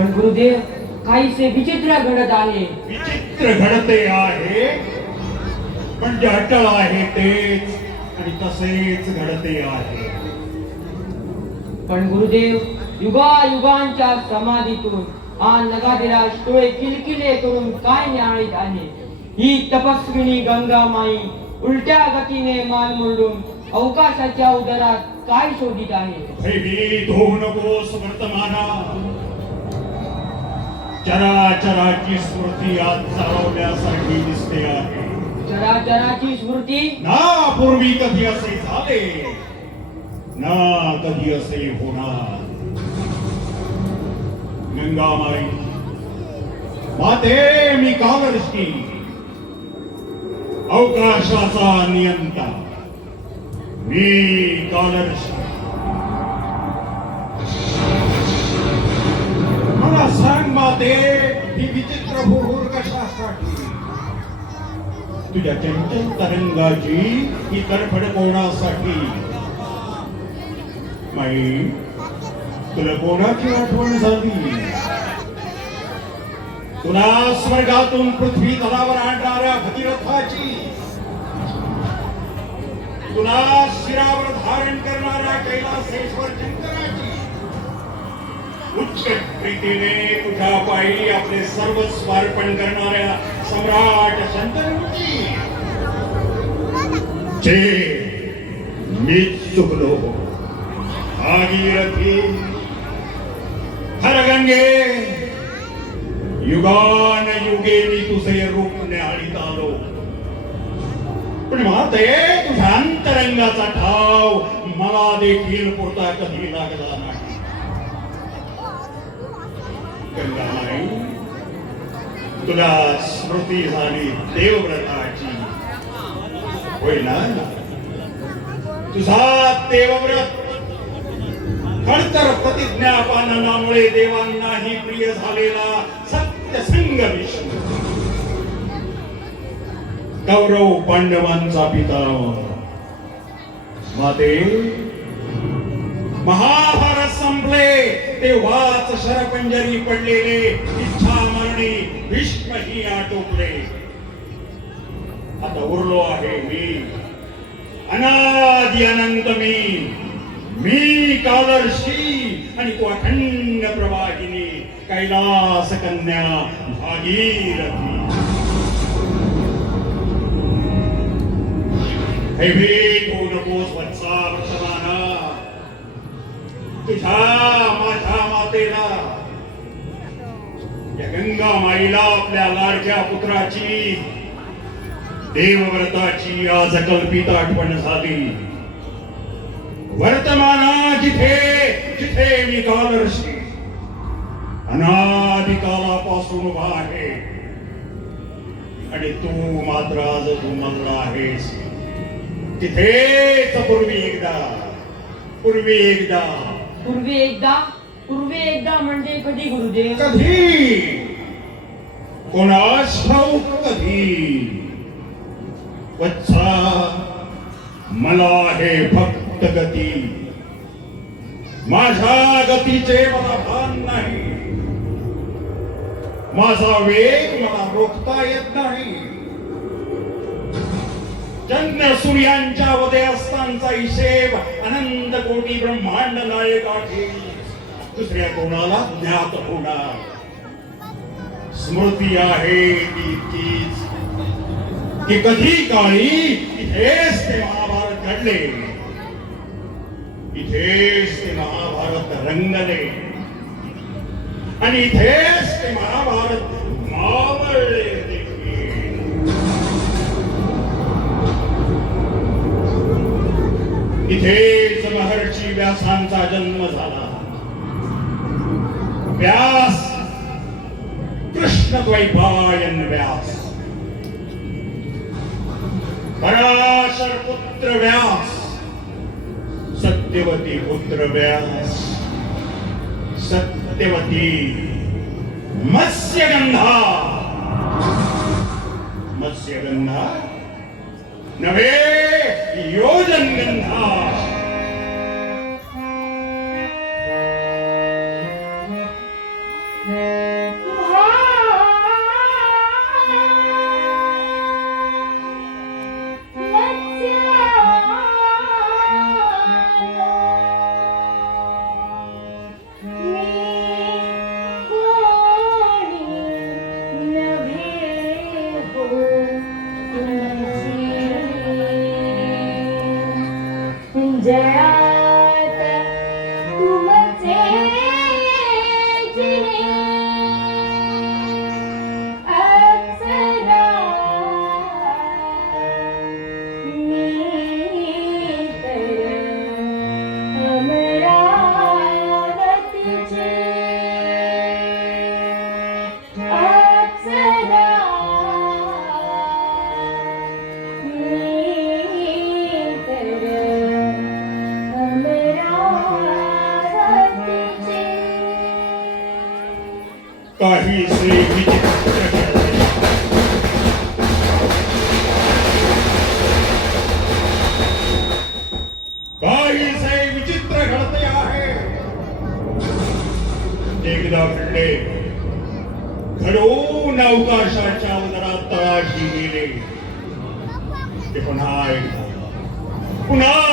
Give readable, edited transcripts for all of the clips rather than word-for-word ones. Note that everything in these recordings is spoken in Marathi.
पण गुरुदेव काहीसे विचित्र घडत आहे. विचित्र घडते आहे पण जे अटळ आहे तेच आणि तसेच घडते आहे. पण गुरुदेव युगायुगांच्या समाधीतून हा नगाधिराज डोळे किलकिले करून काय न्याळीत आहे. ही तपस्विनी गंगामाई उलट्या गतीने मान मुरडून अवकाशाच्या उदरात काय शोधित आहे. भयभीत होऊ नकोस वर्तमाना. चराचराची स्मृती आज चालवण्यासाठी दिसते आहे. चराचराची स्मृती ना पूर्वी कधी असे झाले ना कधी असे होणार. गंगामाई माते मी कालर्षी अवकाशाचा नियंता. मी कालर्षी मला सांग माते ही विचित्र भुरभुर कशासाठी. तुझ्या चंचल तरंगाची ही तडफड कोणासाठी. माई तुला कोणाची आठवण झाली. तुला स्वर्गातून पृथ्वी तलावर आणणाऱ्या भगीरथाची. तुला शिरावर धारण करणाऱ्या कैलासेश्वर शंकराची. उच्च प्रीतीने तुझ्या पायी आपले सर्वस्व अर्पण करणाऱ्या सम्राट शंतनूची. जे मी चुकलो भागीरथी हरगंगे युगान युगे मी तुझे रूप न्याहाळीत आलो. पण माते तुझ्या अंतरंगाचा ठाव मला देखील पुरता कधी लागला नाही. गंगामाई तुला स्मृती झाली देवव्रताची. होय ना. तुझा देवव्रत खडतर प्रतिज्ञा पालनामुळे देवांनाही प्रिय झालेला सत्यसंग विष्णू. कौरव पांडवांचा पितामह. माते महाभारत संपले तेव्हाच शरपंजरी पडलेले इच्छा मरणी भीष्मही आटोपले. आता उरलो आहे मी अनादि अनंत. मी कालर्षी आणि तू अखंड प्रवाहिनी कैलास कन्या भागीरथी. भयभीत होऊ नकोस वत्सा वर्तमाना. तुझ्या माझ्या मातेला या गंगामाईला आपल्या लाडक्या पुत्राची देवव्रताची आज कल्पित आठवण झाली. वर्तमाना जिथे जिथे मी कालर्षी अनादिकालापासून उभा आहे आणि तू मात्र आज उमलला आहेस तिथेच पूर्वी एकदा पूर्वी एकदा म्हणजे कधी गुरुदेव. कधी कोणास ठाऊक कधी. वत्सा मला हे फक्त गती. माझ्या गतीचे मला भान नाही. माझा वेग मला रोखता येत नाही. चंद्र सूर्यांच्या उदयास्तांचा हिशेब अनंत कोटी ब्रह्मांड नायकाठी दुसऱ्या कोणाला ज्ञात होणार. स्मृती आहे तीच की कधी काळी इथेच ते महाभारत घडले. इथेच ते महाभारत रंगले आणि इथेच ते महाभारत मावळले देखील. इथेच महर्षी व्यासांचा जन्म झाला. व्यास कृष्णद्वैपायन व्यास. पराशर पुत्र व्यास. सत्यवती पुत्र व्यास. सत्यवती मत्स्यगंधा. मत्स्यगंधा नव्हे योजनगंधा. जयात तुमचे जिणे अप्सरा मी तर अमरावतीचे अप्सरा काहीसे विचित्र घडते. काहीसे विचित्र घडते आहे. एकदा घडले घडून अवकाशाच्या उदरात तळाशी गेले ते पुन्हा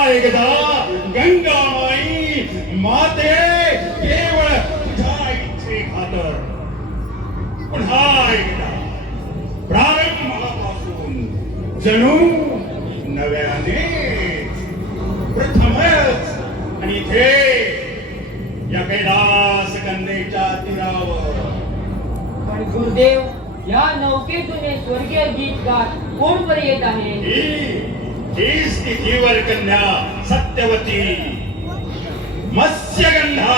एकदा गंगामाई माते केवळ तुझ्या इच्छे खातर पुन्हा एकदा प्रारंभापासून जणू नव्याने प्रथमच आणि इथे या कैलास गंगेच्या तीरावर. पण गुरुदेव या नौकेतून हे स्वर्गीय गीत गात कोण वर येत आहे? हीच ती धीवर कन्या सत्यवती मत्स्यगंधा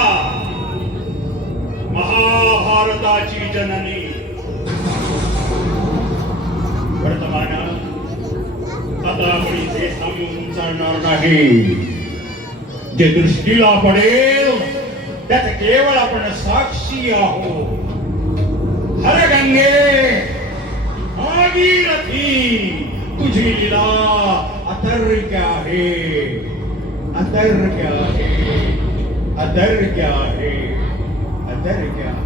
महाभारताची जननी. वर्तमानात आता आपण इथे थांबून चालणार नाही. जे दृष्टीला पडेल त्यात केवळ आपण साक्षी आहोत. हर गंगे भागीरथी तुझी लीला अतर्क्य आहे, अतर्क्य आहे, अतर्क्य आहे, अतर्क्य आहे.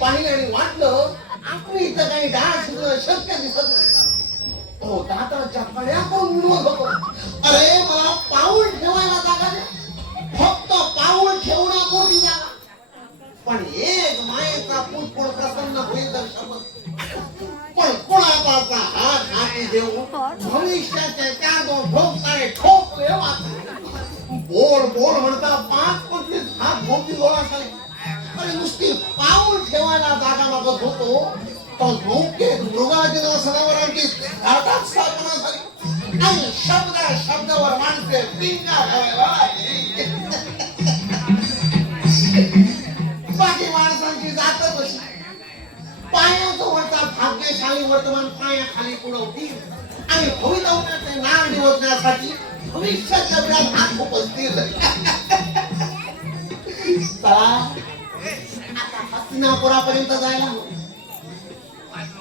पाणी आणि वाटलं आपण इथं काही डाळ शिकणं शक्य दिसत नाही. हो दाताच्या कड्या करून उडवत होतो. अरे मला पाऊल ठेवायला जागा द्या, फक्त पाऊल ठेवण्यापुरती जागा. पण एक मायेचा पुष्पळ प्रसन्न होईल तर शपथ. पण कुणाचा हात हाती देऊ भविष्याचे त्या दोन ठोकताळे ठोकले वाचले. बोल बोल म्हणता 5-25 हात भोवती गोळा झाले. अरे नुसती पाऊल ठेवायला जागा मागत होतो तर नौकेत मृगाजीला सणावरांची घाटात स्थापना झाली. आणि शब्दावर माणसे पिंगा घालायला लागली. बाकी माणसांची जातच अशी पायाजवळचा भाग्यशाली वर्तमान पायाखाली पुढवतील आणि भवितव्याचे नाव निवडण्यासाठी भविष्याच्या वेळात हात उपसतील. चला आता हस्तिनापुरापर्यंत जायला हवं.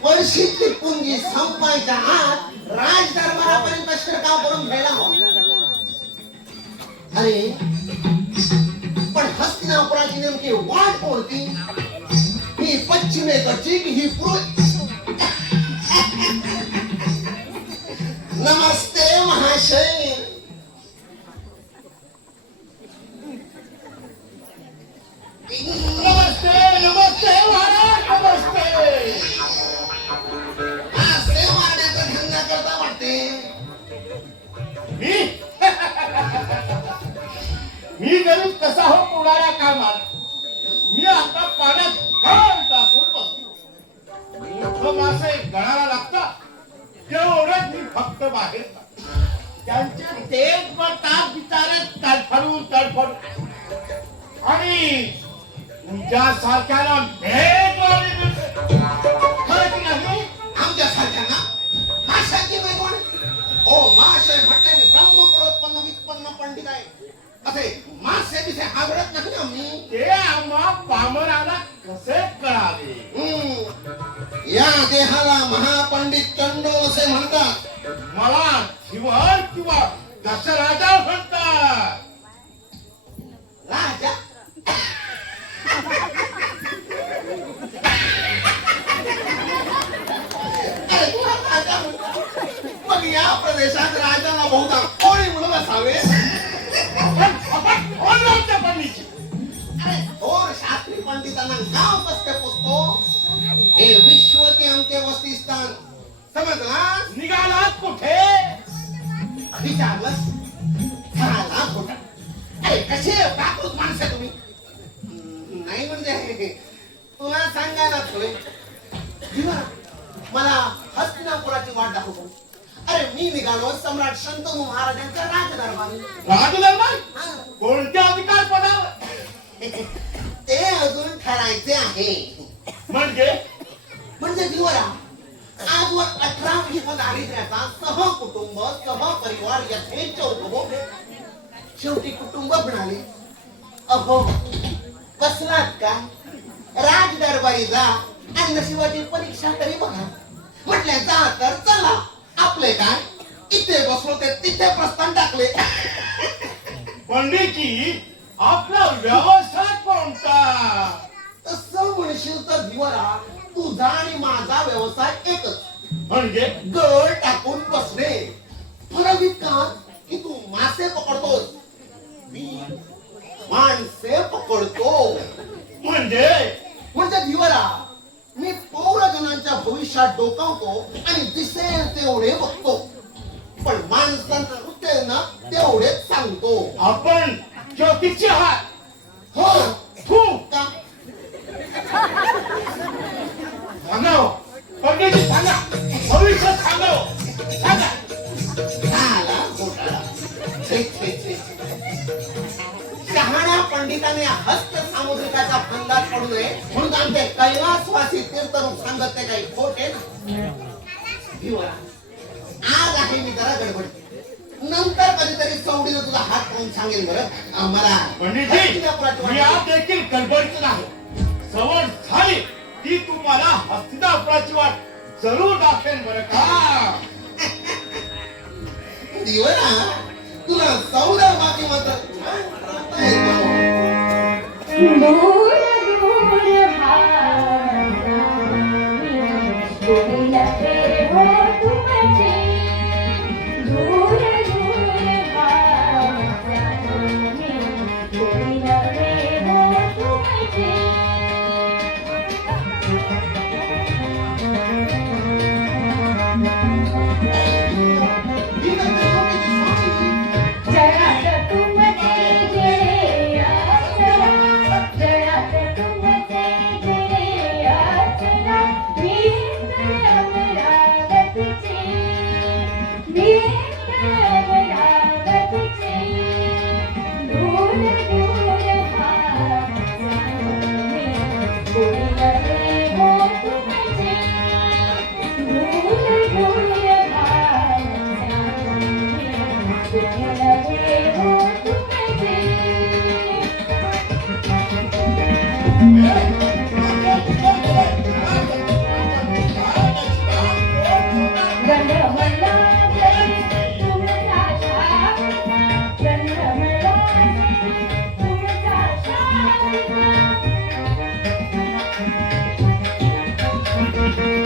वर्षीतली पुंगी संपायच्या आत राजदरबारापर्यंत शिरकाव करून घ्यायला हवं. अरे पण हस्तिनापुराची नेमकी वाट कोणती? ही पश्चिमेकडची की ही पूर्व? नमस्ते महाशय. नमस्ते नमस्ते महाराज नमस्ते. असे मारण्याचा धंदा करता वाटते. मी गरीब कसा हो पुढाऱ्या कामात. मी आता पाण्यात घाल टाकून बसलो. मोठं मासे गळाला लागतात तेवढंच मी फक्त बाहेर टाकतो. त्यांचे तेज व ताप बिचारे तडफडून आणि तुमच्यासारख्याला भेटवाली मिळते. खरं की नाही? आमच्या सारख्यांना माशाची वेगवान. ओ माशय म्हटले मी ब्रह्मपुरोत्पन्न वित्पन्न पंडित आहे. असे मासे बिसे हागडत नाही आम्ही. ते आम्हा पामराला कसे कळावे? या देहाला महापंडित चंडोल असे म्हणतात. मला शिवर किंवा दशराजा म्हणतात. राजा अरे तुला राजा म्हणतात. मग या प्रदेशात राजाला बहुधा कोणी म्हणून असावे. अरे थोर शास्त्री पंडितांना गाव कसते पुसतो. हे विश्व के आमचे वसतिस्थान समजला. निघालात कुठे? विचारलंस झाला खोटा. अरे कसे प्राकृत माणसे तुम्ही. नाही म्हणजे तुला सांगायला होय. मला हस्तिनापुराची वाट दाखवतो. अरे मी निघालो सम्राट शंतनू महाराजांच्या राजदरबारी. राजदरबार? कोणत्या अधिकार पदावर? ते अजून ठरायचे आहे. म्हणजे जीवरा आजवर 18 वर्ष दारिद्र्याचा सहकुटुंब सहपरिवार यथेच्छ उपभोग. शेवटी कुटुंब म्हणाले अहो बसलात का राजदरबारी जा आणि नशिबाची परीक्षा तरी बघा. म्हटल्या जा तर चला. आपले काय इथे बसलो ते तिथे प्रस्थान टाकले. पंडितजी आपला व्यवसाय कोणता? तसं म्हणशील तर धिवरा तुझा आणि माझा व्यवसाय एकच. म्हणजे गळ टाकून बसणे. फरक इतका की तू मासे पकडतोस मी माणसे पकडतो. म्हणजे धिवरा मी पौरजनांच्या भविष्यात डोकावतो आणि दिसेल तेवढे बघतो. पण माणसांचं रुतेल ना तेवढेच सांगतो. आपण ज्योतिषी आहात? हो तू का? सांगाव पंडितजी सांगा. भविष्य सांगाव सांगा. झाला घोटाळा. छे, छे, छे. शहाण्या पंडिताने हस्त सामुद्रिकाचा फंदात पडू नये म्हणून आमचे कैलासवासी तीर्थरूप सांगत ते काही खोटे ना. भिवरा, आज आहे मी जरा गडबड. नंतर कधीतरी चौडीनं तुझा हात पाहून सांगेल बरं. मला पंडितजी मी आज देखील गडबडीत नाही. सवड झाली की तुम्हाला हस्तिनापुराची वाट जरूर दाखवेन बरं का. दिवरा तुला 14 बाकी मात्र छान राहता येत दूर दूर भाषा कोई लगे हो तुमचे. दूर दूर भाषा कोई लगे हो तुमचे. जळात तुमचे जे आसरा, जळात नवे हो तुमचे गंध मला तुमचा शाप गंध मला तुमचा शाप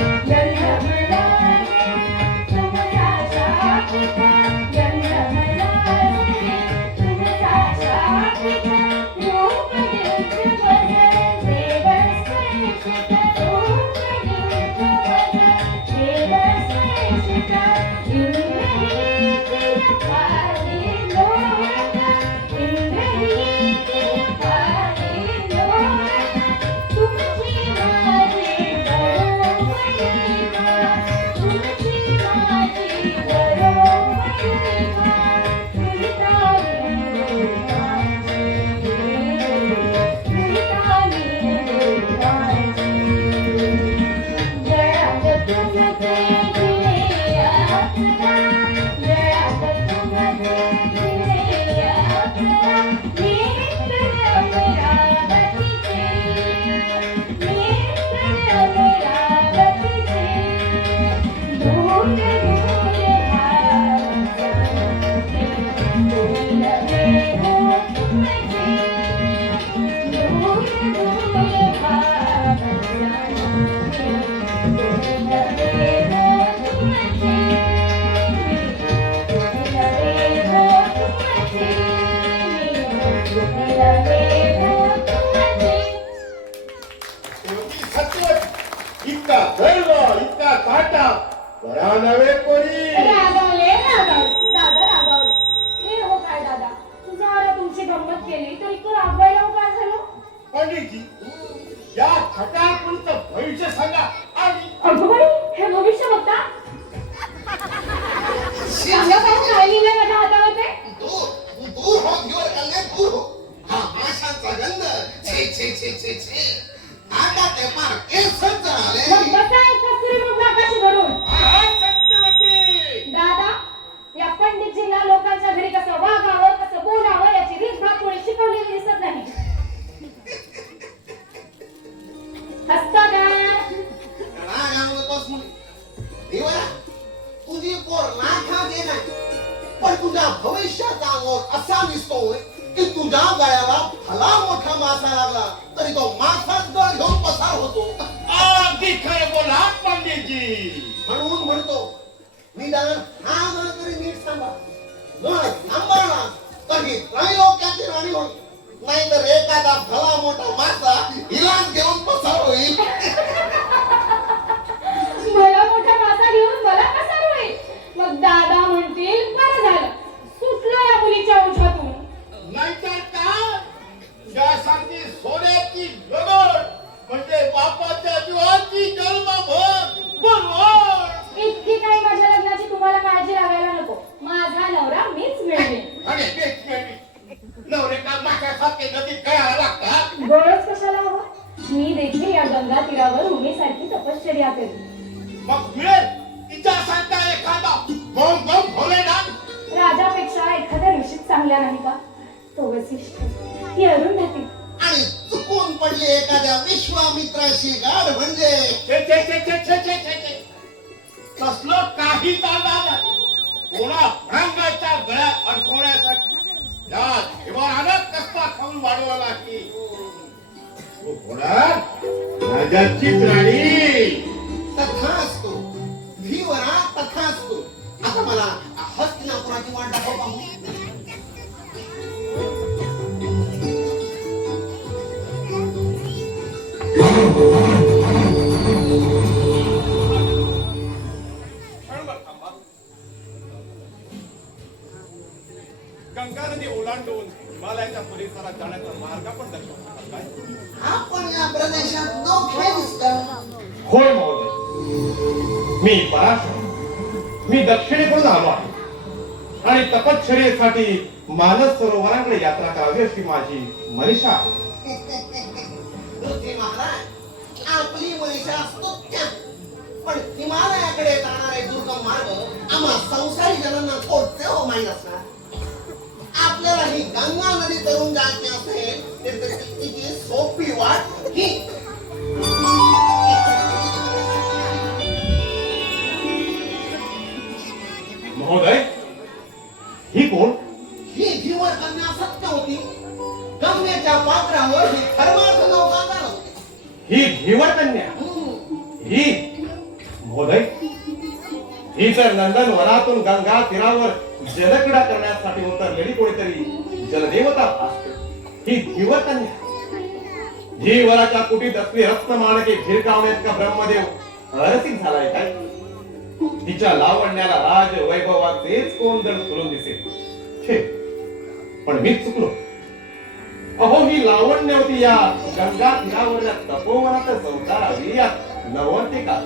गंध मला तुमचा शाप गंध मला तुमचा शाप रूप दिवस देव श्रेष्ठ रूप दिवस देव श्रेष्ठ इंद्रिय पारी लोक इंद्रिय पारी लोक तुमची माझी बरोबरीका तुमची माझी बरोबरीका तुझा जयात तुमचे जयात तुमचे नेत्र अमरावतीचे दूर दूर भावचे नवे हो तुमचे दूर दूर भावचे नवे हो तुमचे नवे हो तुमचे नवे हो तुमचे शेवटी सत्य इतका गर्व इतका काटा बरा नव्हे कोणी रागावले दादा रागावले हे हो काय दादा तुझा आला तुमची गंमत केली तर इतकं रागवायला हो काय झालं पंडितजी या खटाळपणचं भविष्य सांगा आणि अगं बाई हे भविष्य बघता सांगा काय काय लिहिलंय माझ्या हातावर ते दूर हो घेवर कल्ले दूर हो हा आशांचा गंध छे छे छे छे छे आता ते पार केसच आले मग बसा कस्तुरी मग नाकाशी भरून सत्यवती दादा या पंडितजींना लोकांच्या घरी कसं वागावं कसं बोलावं याची रीतभात कोणी शिकवलेली दिसत नाही हसता काय राग आणू नकोस मुली देवरा तुझी पोर लाखा दे नाही पण तुझ्या भविष्याचा अंगोर असा दिसतोय की तुझ्या गळ्याला भला मोठा मासा लागला तरी तो मासाच गळ घेऊन पसार होतो अगदी खरं बोला पंडितजी म्हणून म्हणतो निदान हा गळ तरी नीट सांभाळ गळ सांभाळला तर ही त्रैलोक्याची राणी होईल नाहीतर एखादा भला मोठा मासा इलाज घेऊन पसार होईल मला मोठा मासा घेऊन मला कसा होईल मग दादा म्हणतील बरं झालं सुटलं या मुलीच्या ओझ्यातून नाहीतर का यासारखी सोन्याची दगड म्हणजे बापाच्या जीवाची जन्मभर बनवण इतकी काही माझ्या लग्नाची तुम्हाला काळजी लागायला नको माझा नवरा मीच मिळवेन आणि तेच वेळी नवरे का माशासारखे नदीत गळायला लागतात गरज कशाला हवं मी देखील या गंगा तीरावर मुलीसारखी तपश्चर्या केली मग मिळेल तिच्यासारखा एखादा बम बम भोलेनाथ राजापेक्षा एखाद्या ऋषीत चांगल्या नाही का तो वसिष्ठ ती अरुंधती आणि चुकून पडले एखाद्या विश्वामित्राशी गाढ म्हणजे छे छे छे छे छे छे छे छे तसलं काही चालणार नाही कोणा भ्रांगाच्या गळ्यात अडकवण्यासाठी या जीवाला कसला खाऊन वाढवला नाही तो होणार राजाचीच राणी तथास्तु धीवरा तथास्तु आता मला हस्तिनापुराची वाट दाखव पाहू गंगा नदी ओलांडून हिमालयाच्या परिसरात जाण्याचा मार्ग पण दर्शवतात काय आपण या प्रदेशात नवखे दिसता होय महोदय मी पराशर मी दक्षिणेकडून आलो आहे आणि तपश्चर्येसाठी मानस सरोवराकडे यात्रा करावी अशी माझी मनीषा आहे ऋषी महाराज आपली मनीषा स्तुत्य पण हिमालयाकडे जाणारे दुर्गम मार्ग आम्हा संसारी जनांना कोणते हो माहीत असणार आपल्याला ही गंगा नदी तरून जायची असेल तर तिची सोपी वाट ही. महोदय, ही कोण? ही जीवन कन्या सत्य होती. गंगेच्या पात्रावर ही धर्मार्थ नौका चालवते. ही धीवर कन्या? ही महोदय, ही तर नंदन वनातून गंगा तीरावर जलक्रीडा करण्यासाठी उतरलेली कोणीतरी जलदेवता असते. ही धीवर कन्या, जी वराच्या कुटीत असली रत्नमाणके झिरकावण्यात का ब्रह्मदेव अरसिक झालाय काय? तिच्या लावण्याला राज वैभवाचेच कोंदण फुलून दिसेल. छे, पण मीच चुकलो. अहो, ही लावण्य होती या गंगा तीरावरल्या तपोवनात संसारावी या नववंती का?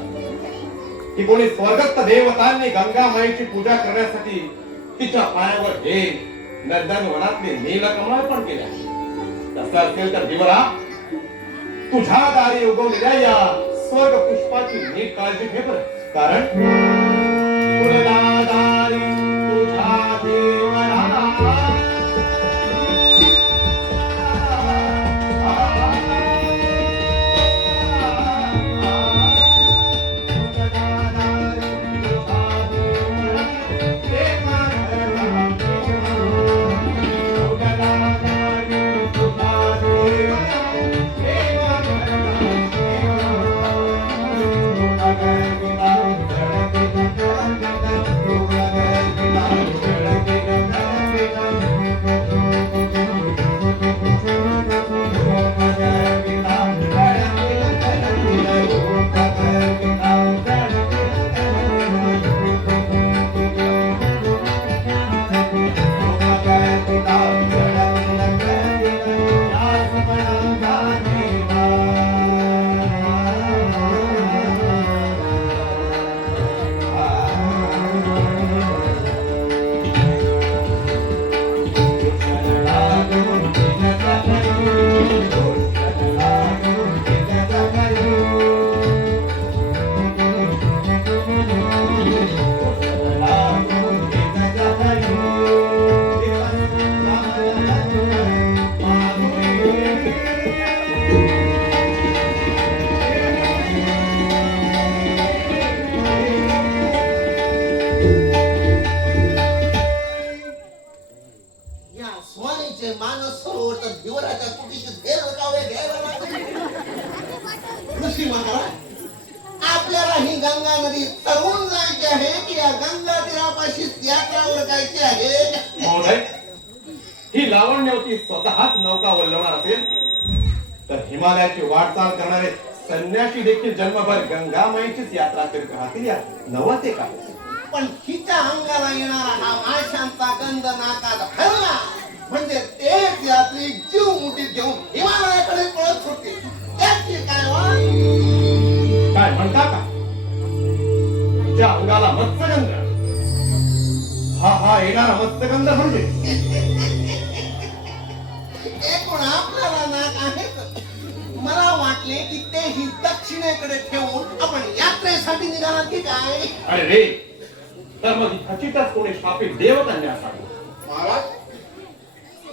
की कोणी स्वर्गस्थ देवतांनी गंगा माईची पूजा करण्यासाठी तिच्या पायावर हे नंदन वनातले नीलकमळ पण केल्या. तसं असेल तर दिवरा, तुझ्या दारी उगवलेल्या या स्वर्ग पुष्पाची नीट काळजी घे बरं. कारण फुलदादारी तुझ्या देवरा मानस सरोवर तर धिवराच्या कुटीशी घेर रकावे घ्यायला लागले. ऋषी महाराज, आपल्याला ही गंगा नदी तरून जायची आहे की या गंगा तीरापाशी यात्रा उरकायची आहे? महोदय, ही लावण्यवती स्वतःच नौका वल्लवणार असेल तर हिमालयाची वाटचाल करणारे संन्यासी देखील जन्मभर गंगामाईचीच यात्रा करीत राहतील या नवते का? पण हिच्या अंगाला येणारा हा माशांचा गंध नाकात हल्ला म्हणजे तेच यात्री जीव मुठीत घेऊन हिमालयाकडे पळत सुटतील. त्याची काय वाट? काय म्हणता का? तिच्या अंगाला मत्स्यगंध? हा येणारा मत्स्यगंध म्हणजे एकूण आपल्याला नाक आहेच. मला वाटले की ते ही दक्षिणेकडे ठेवून आपण यात्रेसाठी निघाला की काय? अरे रे, तर मग खचितच कोणी शापित देवतांनी असावे. महाराज,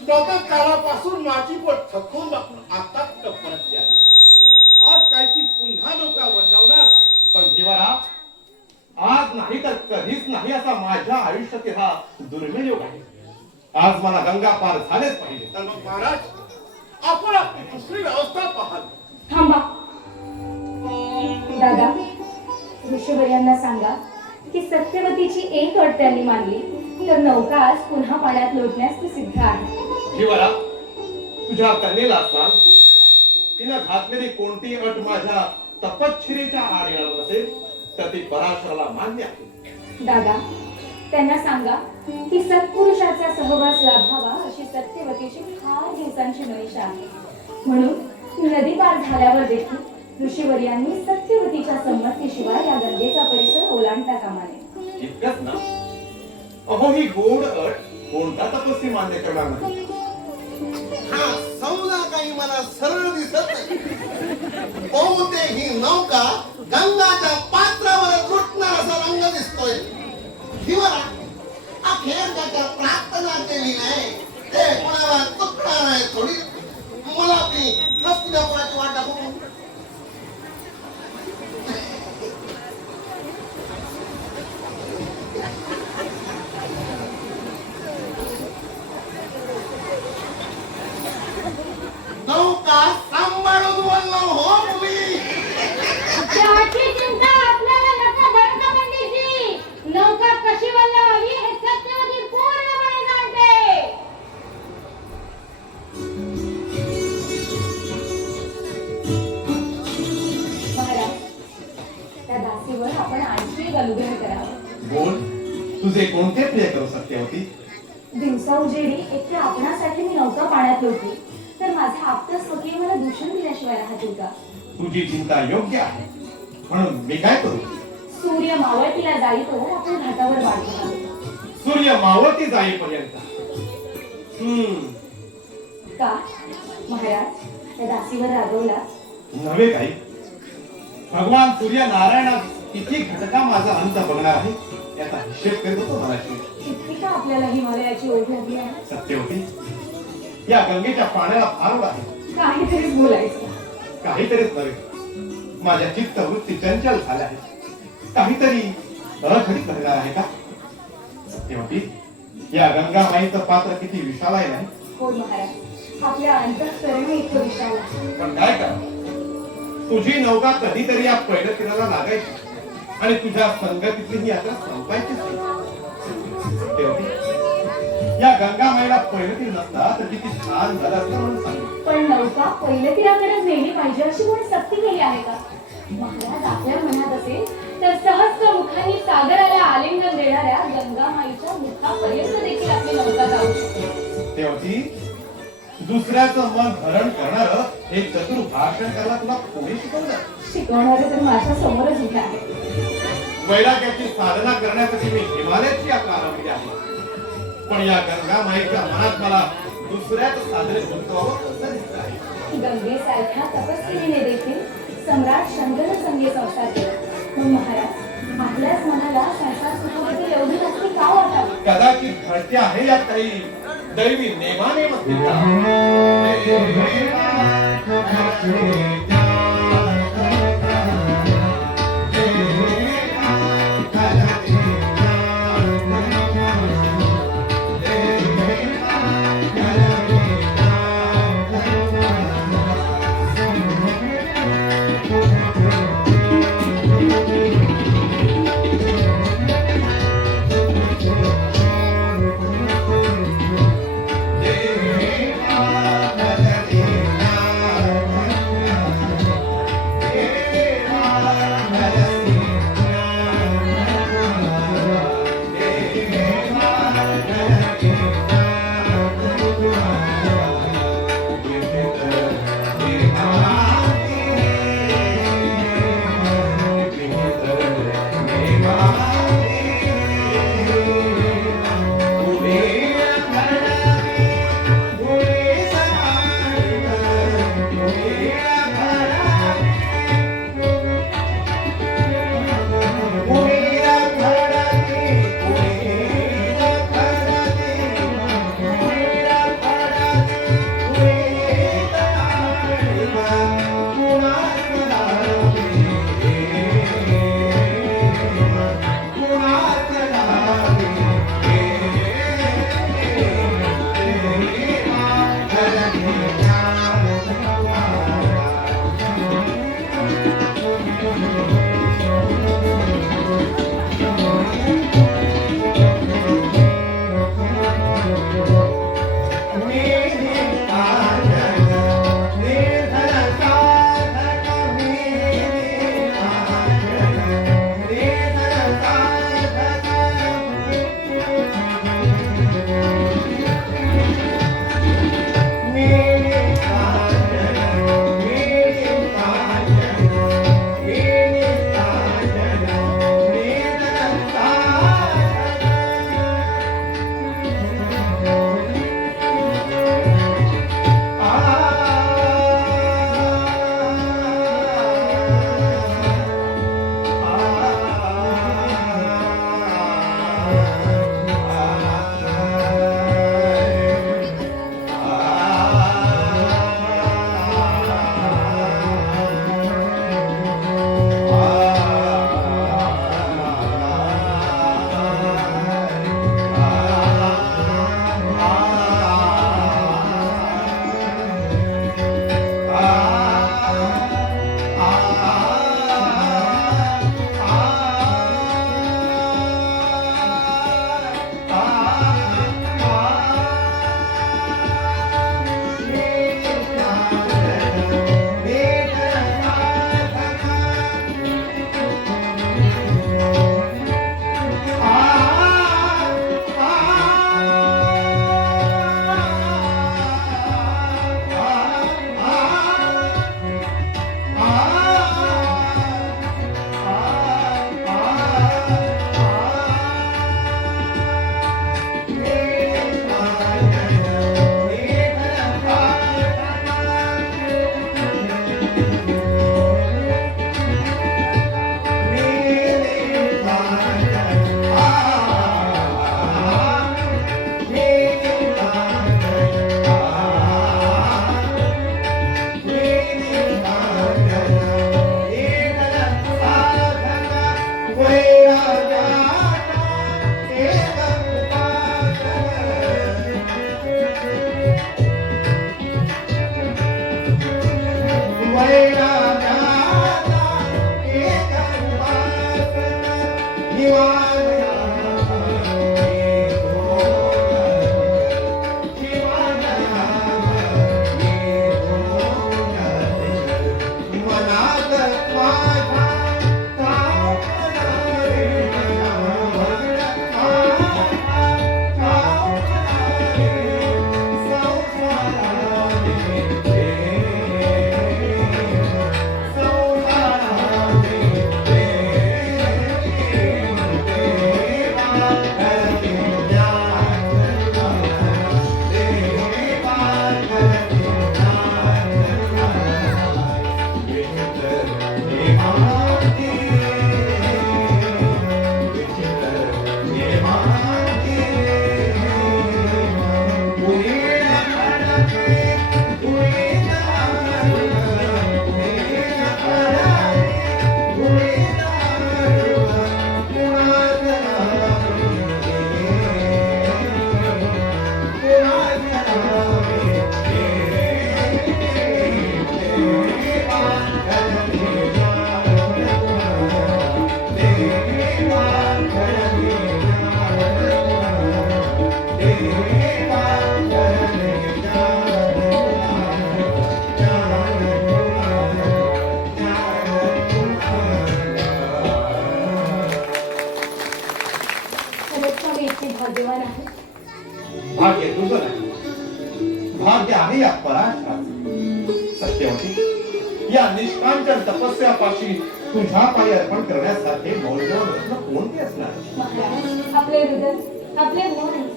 सतत काळापासून माझी बोट थकून आता परत आली. आज काय ती पुन्हा नौका वल्लवणार का? पण देवारा, आज नाही तर कधीच नाही असा माझ्या आयुष्यातील हा दुर्मिळ योग आहे. आज मला गंगा पार झालेच पाहिजे. तर मग महाराज, आपण आपली दुसरी व्यवस्था पाहाल. थांबा दादा, ऋषीवर्यांना सांगा की सत्यवतीची एक अट त्यांनी मानली तर नौका आज पुन्हा पाण्यात लोटण्यास ती सिद्ध आहे. देवारा, तुझ्या कन्येला सांग, तिनं घातलेली कोणती अट माझ्या तपश्चर्येच्या आड येणार नसेल तर ती पराशराला मान्य आहे. दादा, त्यांना सांगा की सत्पुरुषाचा सहवास लाभावा अशी सत्यवतीची फार दिवसांची मनीषा आहे. म्हणून नदी पार झाल्यावर देखील ऋषीवर्यांनी सत्यवतीच्या संमतीशिवाय या गंगेचा परिसर ओलांडता कामा नये. इतकंच ना? अहो, ही गोड अट कोणता तपस्वी मान्य करणार नाही. हा समजा काही मला सरळ दिसत नाही. बहुतेक ही नौका गंगाच्या पात्रावर रुटणार असा रंग दिसतोय. दिवरा अखेर त्याच्या प्रार्थना केली नाही कोणाला कुत्ता नाही थोडी मला आपली हस्तिनापुराची वाट दाखवू. नौका सांभाळून बोललो हो मुली. त्याची चिंता आपल्याला नको बरं का पंडितजी. नौका कशी वल्लावी हे सत्यवती पूर्णपणे जाणते. महाराज, त्या दासीवर आपण आणखी एक अनुग्रह करावा. बोल, तुझे कोणते प्रिय करू सत्यवती? दिवसा उजेडी एकट्या आपणासाठी मी नौका पाण्यात लोटली तर माझा आप्त स्वकीय मला दूषण दिल्याशिवाय राहतील का? तुझी चिंता योग्य आहे, म्हणून मी काय करू? सूर्य मावळतीला जाईतोवर आपण घाटावर वाट बघावी. सूर्य मावळती जाईपर्यंत. का महाराज, त्या दासीवर रागवला? नव्हे काही. भगवान सूर्य नारायणास किती घटका माझा अंत बघणार आहे याचा हिशेब करीत होतो मनाशी. इतकी का आपल्याला हिमालयाची ओढ लागली आहे? सत्यवती, या गंगेच्या पाण्याला फार ओढ आहे. काहीतरीच बोलायचं. काहीतरीच नव्हे, माझ्या चित्तवृत्ती चंचल झाल्या आहे. काहीतरी अघटित घडणार आहे का? सत्यवती, या गंगा माईचं पात्र किती विशाल आहे नाही? हो महाराज, आपल्या अंतःकरणी इतकं विशाल आहे. पण काय करा, तुझी नौका कधीतरी या पहिल्या तीराला लागायची आणि तुझ्या संगतीतली ही यात्रा संपायचीच नाही. सत्यवती, या गंगा माईला पहिलं तीर नसता तर किती छान झालं असतं म्हणून सांगितलं. पण नौका पहिल्या तीराकडे नेली पाहिजे अशी कोणी सक्ती केली आहे का? महाराज, आपल्या मनात असेल तर सहस्त्र मुखांनी सागराला आलिंगन देणाऱ्या गंगा माईच्या मुखापर्यंत देखील आपली नौका जाऊ शकते. सत्यवती, दुसऱ्याचं मन हरण करणार हे चतुर भाषण करायला तुला कोणी शिकवलं? शिकवणारे तर माझ्या समोरच उभे आहे. वैराग्याची साधना करण्यासाठी मी हिमालयाची यात्रा आरंभली आहे, पण या गंगा माईच्या मनात मला दुसऱ्याच साधने गुंतवावं असं दिसत आहे. गंगेसारख्या तपस्विनीने देखील सम्राट शंकर संगे संसार केला. मग महाराज, आपल्याच मनाला संसार सुखाबद्दल एवढी नसती का वाटावी? कदाचित घडते आहे यात काही दैवी नेमाने खरंच स्वामी इतके भाग्यवान आहे. भाग्य तुझं नाही, भाग्य आहे या पराशराचं. सत्यवती, या निष्कांचन तपस्यापाशी तुझ्या पायी अर्पण करण्यासारखे मौल्यवान रत्न कोणते असणार? महाराज, आपले हृदय, आपले मन,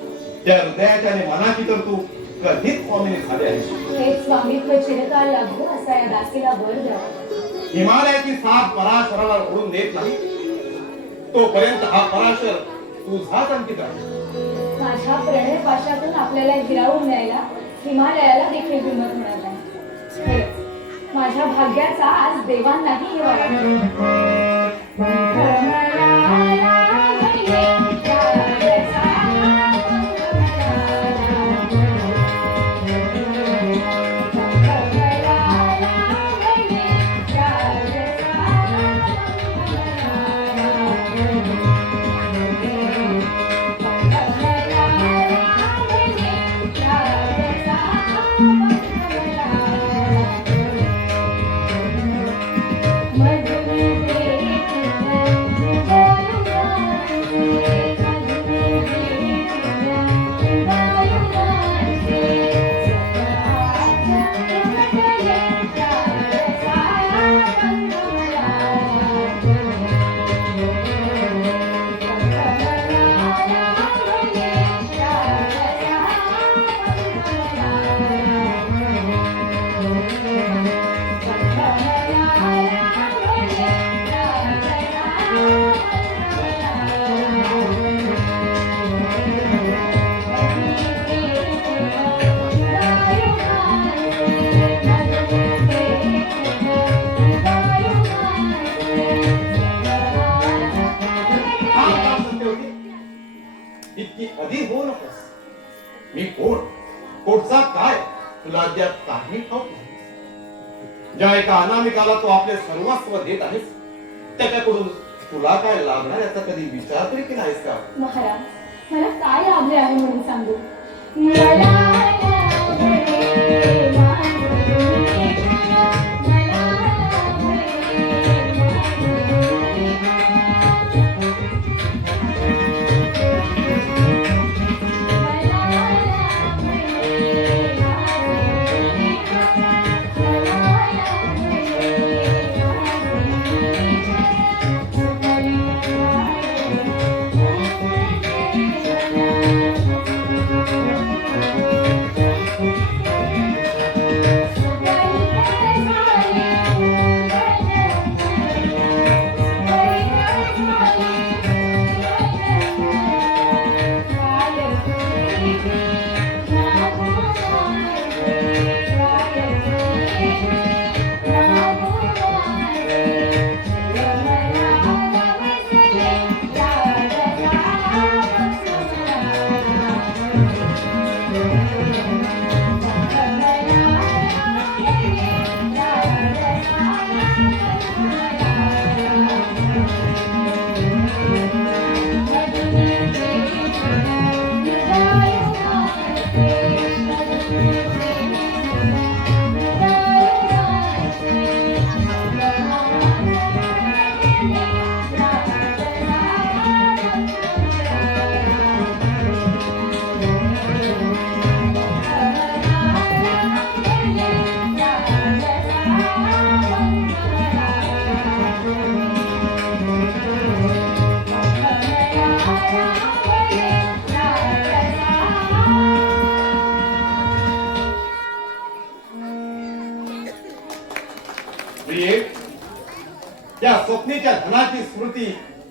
त्या हृदयाच्या आणि मनाची तर तू कधीच स्वामीने झाले आहेस. हे स्वामित्व चिरकाळ लाभो असा या दासीला वर द्या. हिमालयाची साथ पराशराला ओढून देत नाही तोपर्यंत हा पराशर तुझाच अंकित आहे. माझ्या प्रणय पाशातून आपल्याला हिरावून न्यायला हिमालयाला देखील हिंमत होणार नाही. खरंच, माझ्या भाग्याचा आज देवांनाही हेवा इतकी अधीर होऊ नकोस. मी कोण, कोटचा काय, तुला अद्याप काही ठाऊक नाही. ज्या एका अनामिकाला तू आपले सर्वस्व देत आहेस त्याच्याकडून तुला काय लाभणार याचा कधी विचार तरी केला आहेस का? महाराज, मला काय लाभले आहे म्हणून सांगू. मला त्या स्वप्नीच्या धनाची स्मृती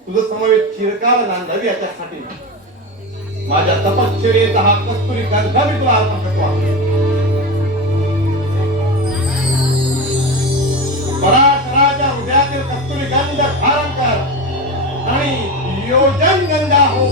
तुझं समवेत चिरकाल नांदावी याच्यासाठी माझ्या तपश्चर्येचा हा कस्तुरी गंधा मी तुला अर्पण करतो. पराशराच्या हृदयातील कस्तुरी गंध धारण कर आणि योजन गंधा हो.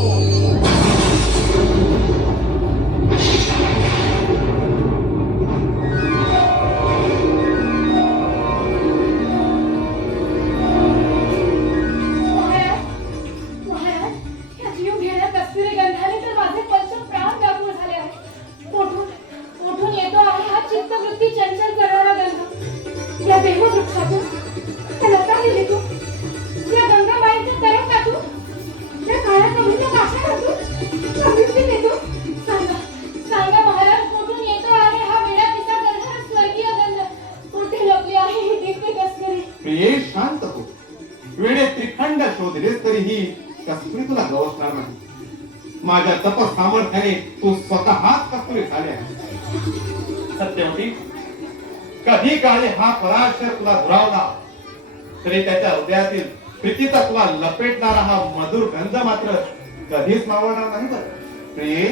महाराज, ह्या जीव घेण्या कस्तुरी गंधाने तर माझे पंच प्राण व्याकुळ गवसणार नाही. माझ्या तपस सामर्थ्याने तू स्वतःच कस्तुरी झाले आहे. सत्यवती, कधी काळी हा पराशर तुला दुरावला तरी त्याच्या हृदयातील प्रीतीचा तुला लपेटणारा हा मधुर गंध मात्र कधीच मावळणार नाही बरं. प्रिये,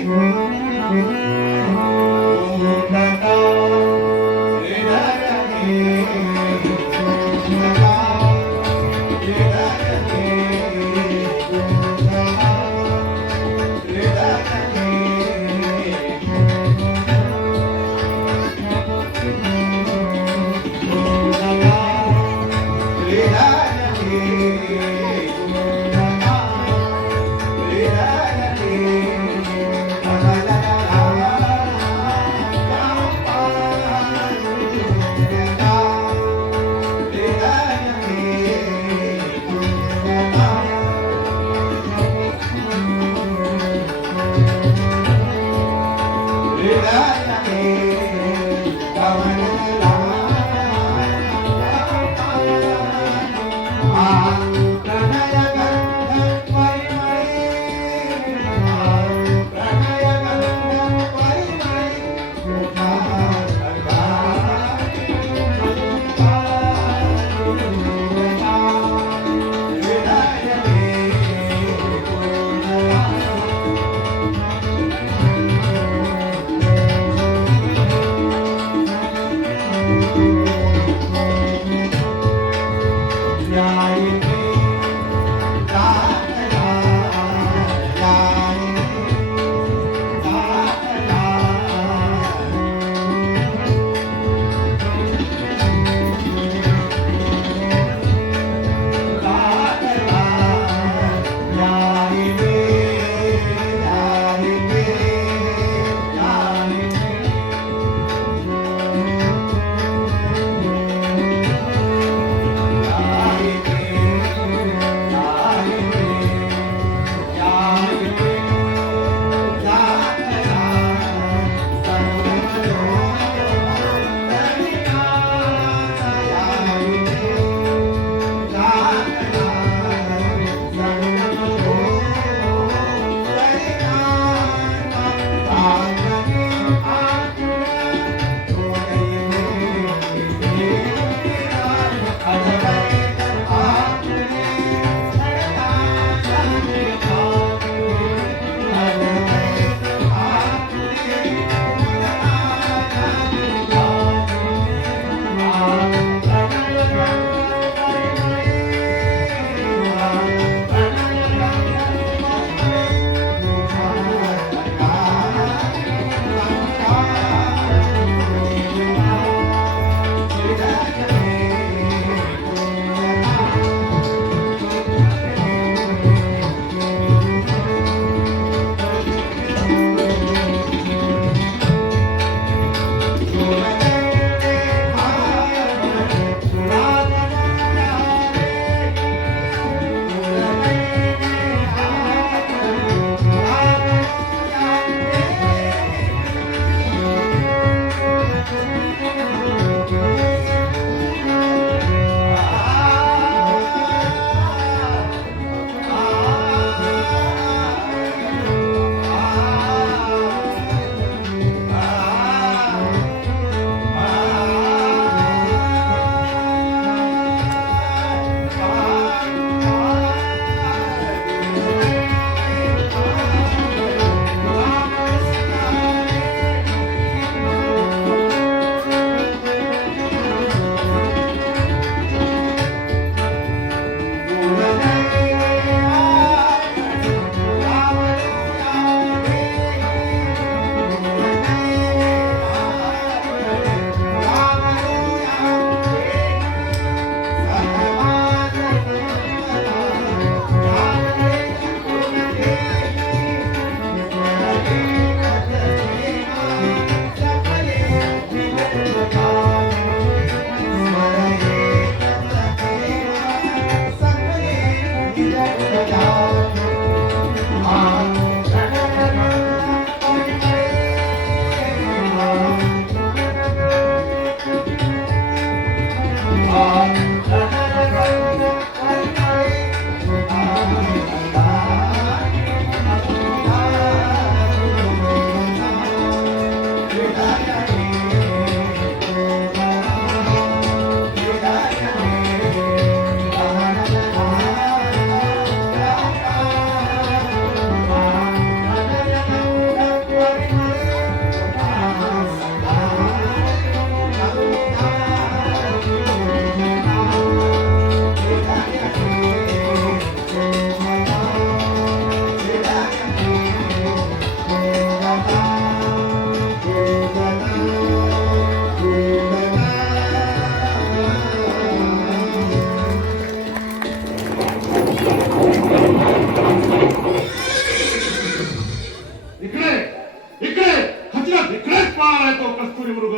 करणार आहे तो कस्तुरी मृग.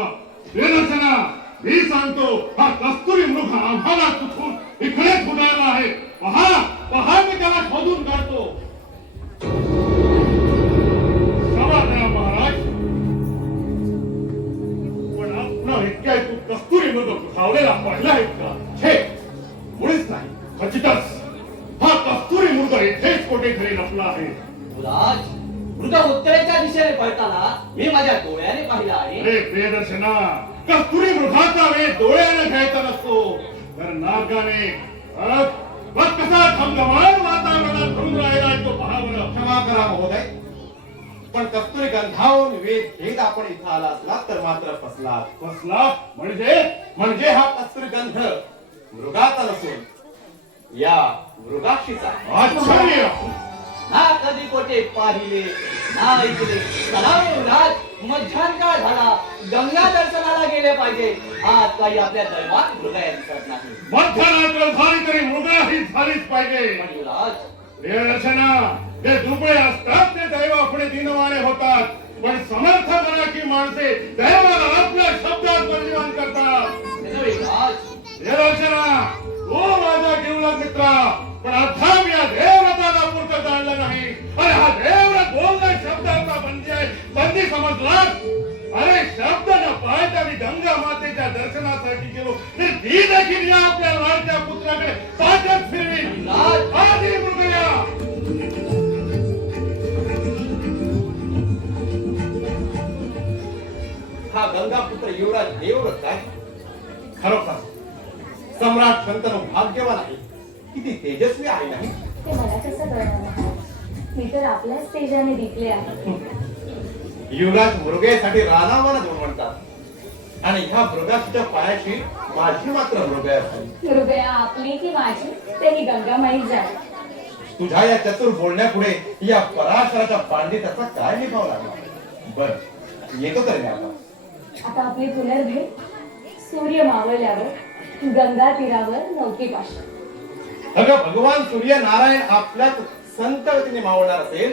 वेदर्शना, मी सांगतो, हा कस्तुरी मृग आम्हाला चुकून इकडे फुटायला आहे. पहा पहा, मी त्याला शोधून काढतो. क्षमा करा महाराज, पण आपला इतक्या तू कस्तुरी मृग खावलेला पाहिला आहे का? हे मुळीच नाही. खचितच, हा कस्तुरी मृग इथेच कुठेतरी लपला आहे. युवराज, मृग उत्तरेच्या दिशेने पळताना मी माझ्या डोळ्याने पाहिला आहे. अरे प्रियदर्शना, कस्तुरी मृगाचा वेळ डोळ्याने घ्यायचा नसतो, तर नाकाने. बघ कसा घमघमाट वातावरणात भरून राहिला तो पहा बरं. क्षमा करा महोदय, पण कस्तुरी गंधावून वेद घेत आपण इथं आला असला तर मात्र फसला. कसला म्हणजे? म्हणजे हा कस्तुरी गंध मृगाचा नसून या मृगाक्षीचा. आश्चर्य. ना कधी कोठे पाहिले ना ऐकले. चला युवराज, मध्यान्ह झाला, गंगा दर्शनाला गेले पाहिजे. आज काही आपल्या दैवात मृग दिसत नाही. मध्यरात्र झाली तरी मृगा ही झालीच पाहिजे. पण युवराज, प्रियदर्शना, जे दुबळे असतात ते दैवापुढे दिनवाणे होतात, पण समर्थपणाची माणसे दैवाला आपल्या शब्दात बलिदान करतात. युवराज, प्रियदर्शना, ओ माझा जीवलग मित्रा, पण अथाम या देवव्रताला पुरतं जाणलं नाही. अरे हा देवव्रत बोलण्या शब्दाचा बंदी समजला. अरे शब्द न पाहता मी गंगा मातेच्या दर्शनासाठी गेलो, तर ती देखील या आपल्या लाडक्या पुत्राकडे पाठच फिरवी. आधी मृगया. हा गंगापुत्र युवराज देवव्रत काय? खरोखर सम्राट शंतनू भाग्यवान आहे. किती तेजस्वी आहे नाही? ते मला कसं कळणार? मी तर आपल्याच तेजाने दिसले आहे. युवराज मृगयासाठी रानावाना दोन म्हणतात, आणि ह्या मृगाच्या पायाशी माझी मात्र मृगया झाली. हृदया आपली की माझी तेही गंगामाई जाणे. तुझ्या या चतुर बोलण्यापुढे या पराशराच्या पांडित्याचा काय निभाव लागला? बर, येतो तर मी आता. आता आपली पुनर्भेट सूर्य मावळल्यावर गंगा तीरावर नौकेपाशी. अगं भगवान सूर्य नारायण आपल्याच संतवतीने मावळणार असेल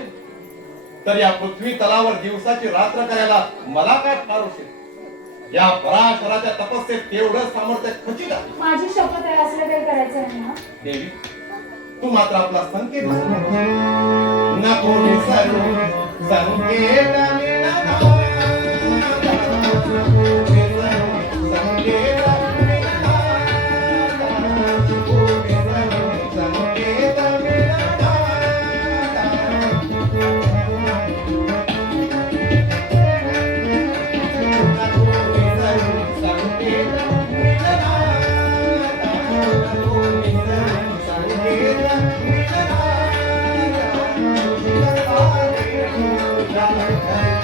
तर या पृथ्वी तलावर दिवसाची रात्र करायला मला काय फार उशीर. या पराशराच्या तपस्येत तेवढं सामर्थ्य खचित आहे. माझी शपथ आहे, असलं काही करायचं नाही ना. देवी, तू मात्र आपला संकेत नको विसरू. संकेत मिळाला. Thank you.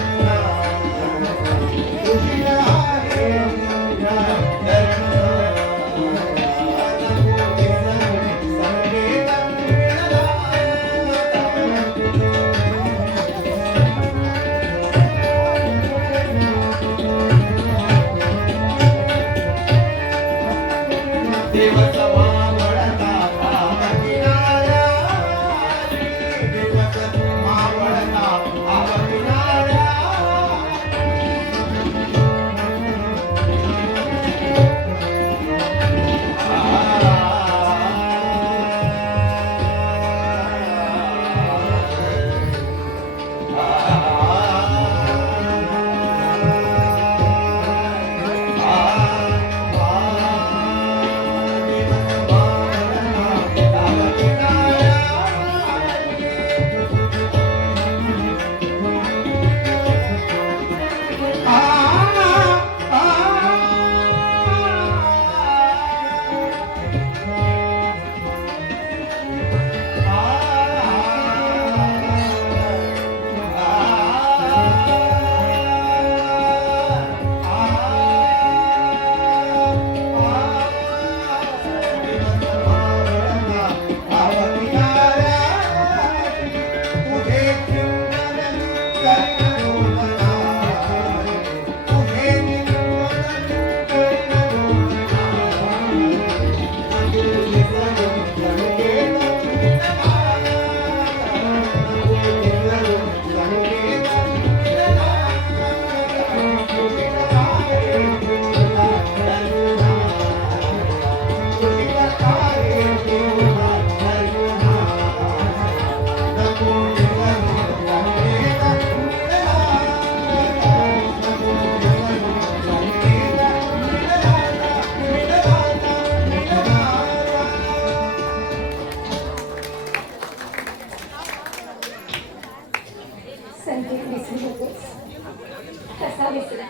कसा विसरा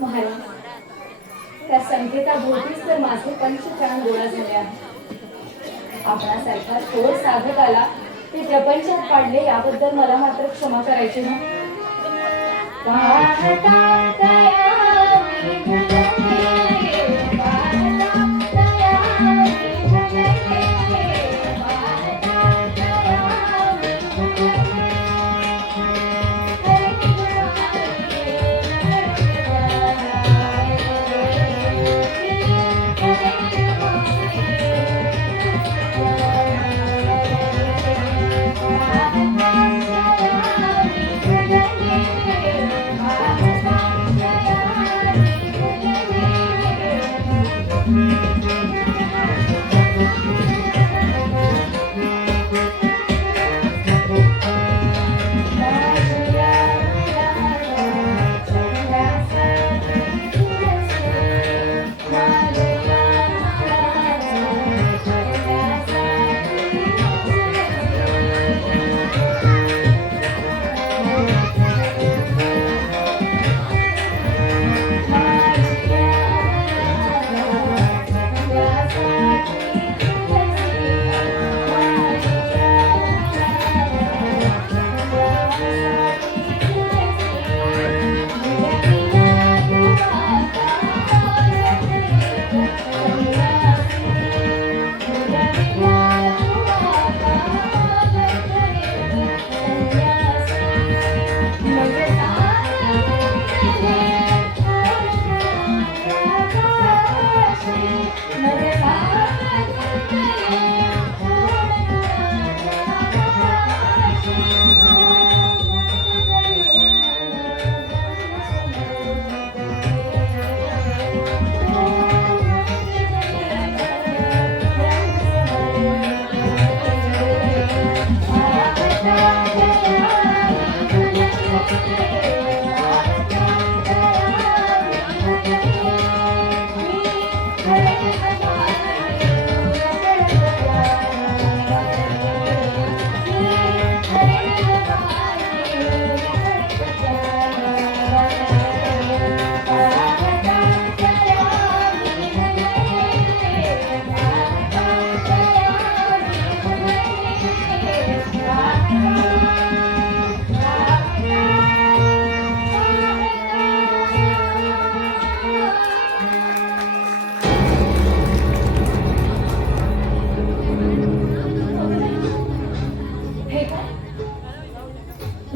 महाराज, त्या संकेताभोवतीच तर माझे पंचप्राण गोळा झाले आहे. आपणासारखा थोर साधकाला ते प्रपंचात पाडले याबद्दल मला मात्र क्षमा करायची ना.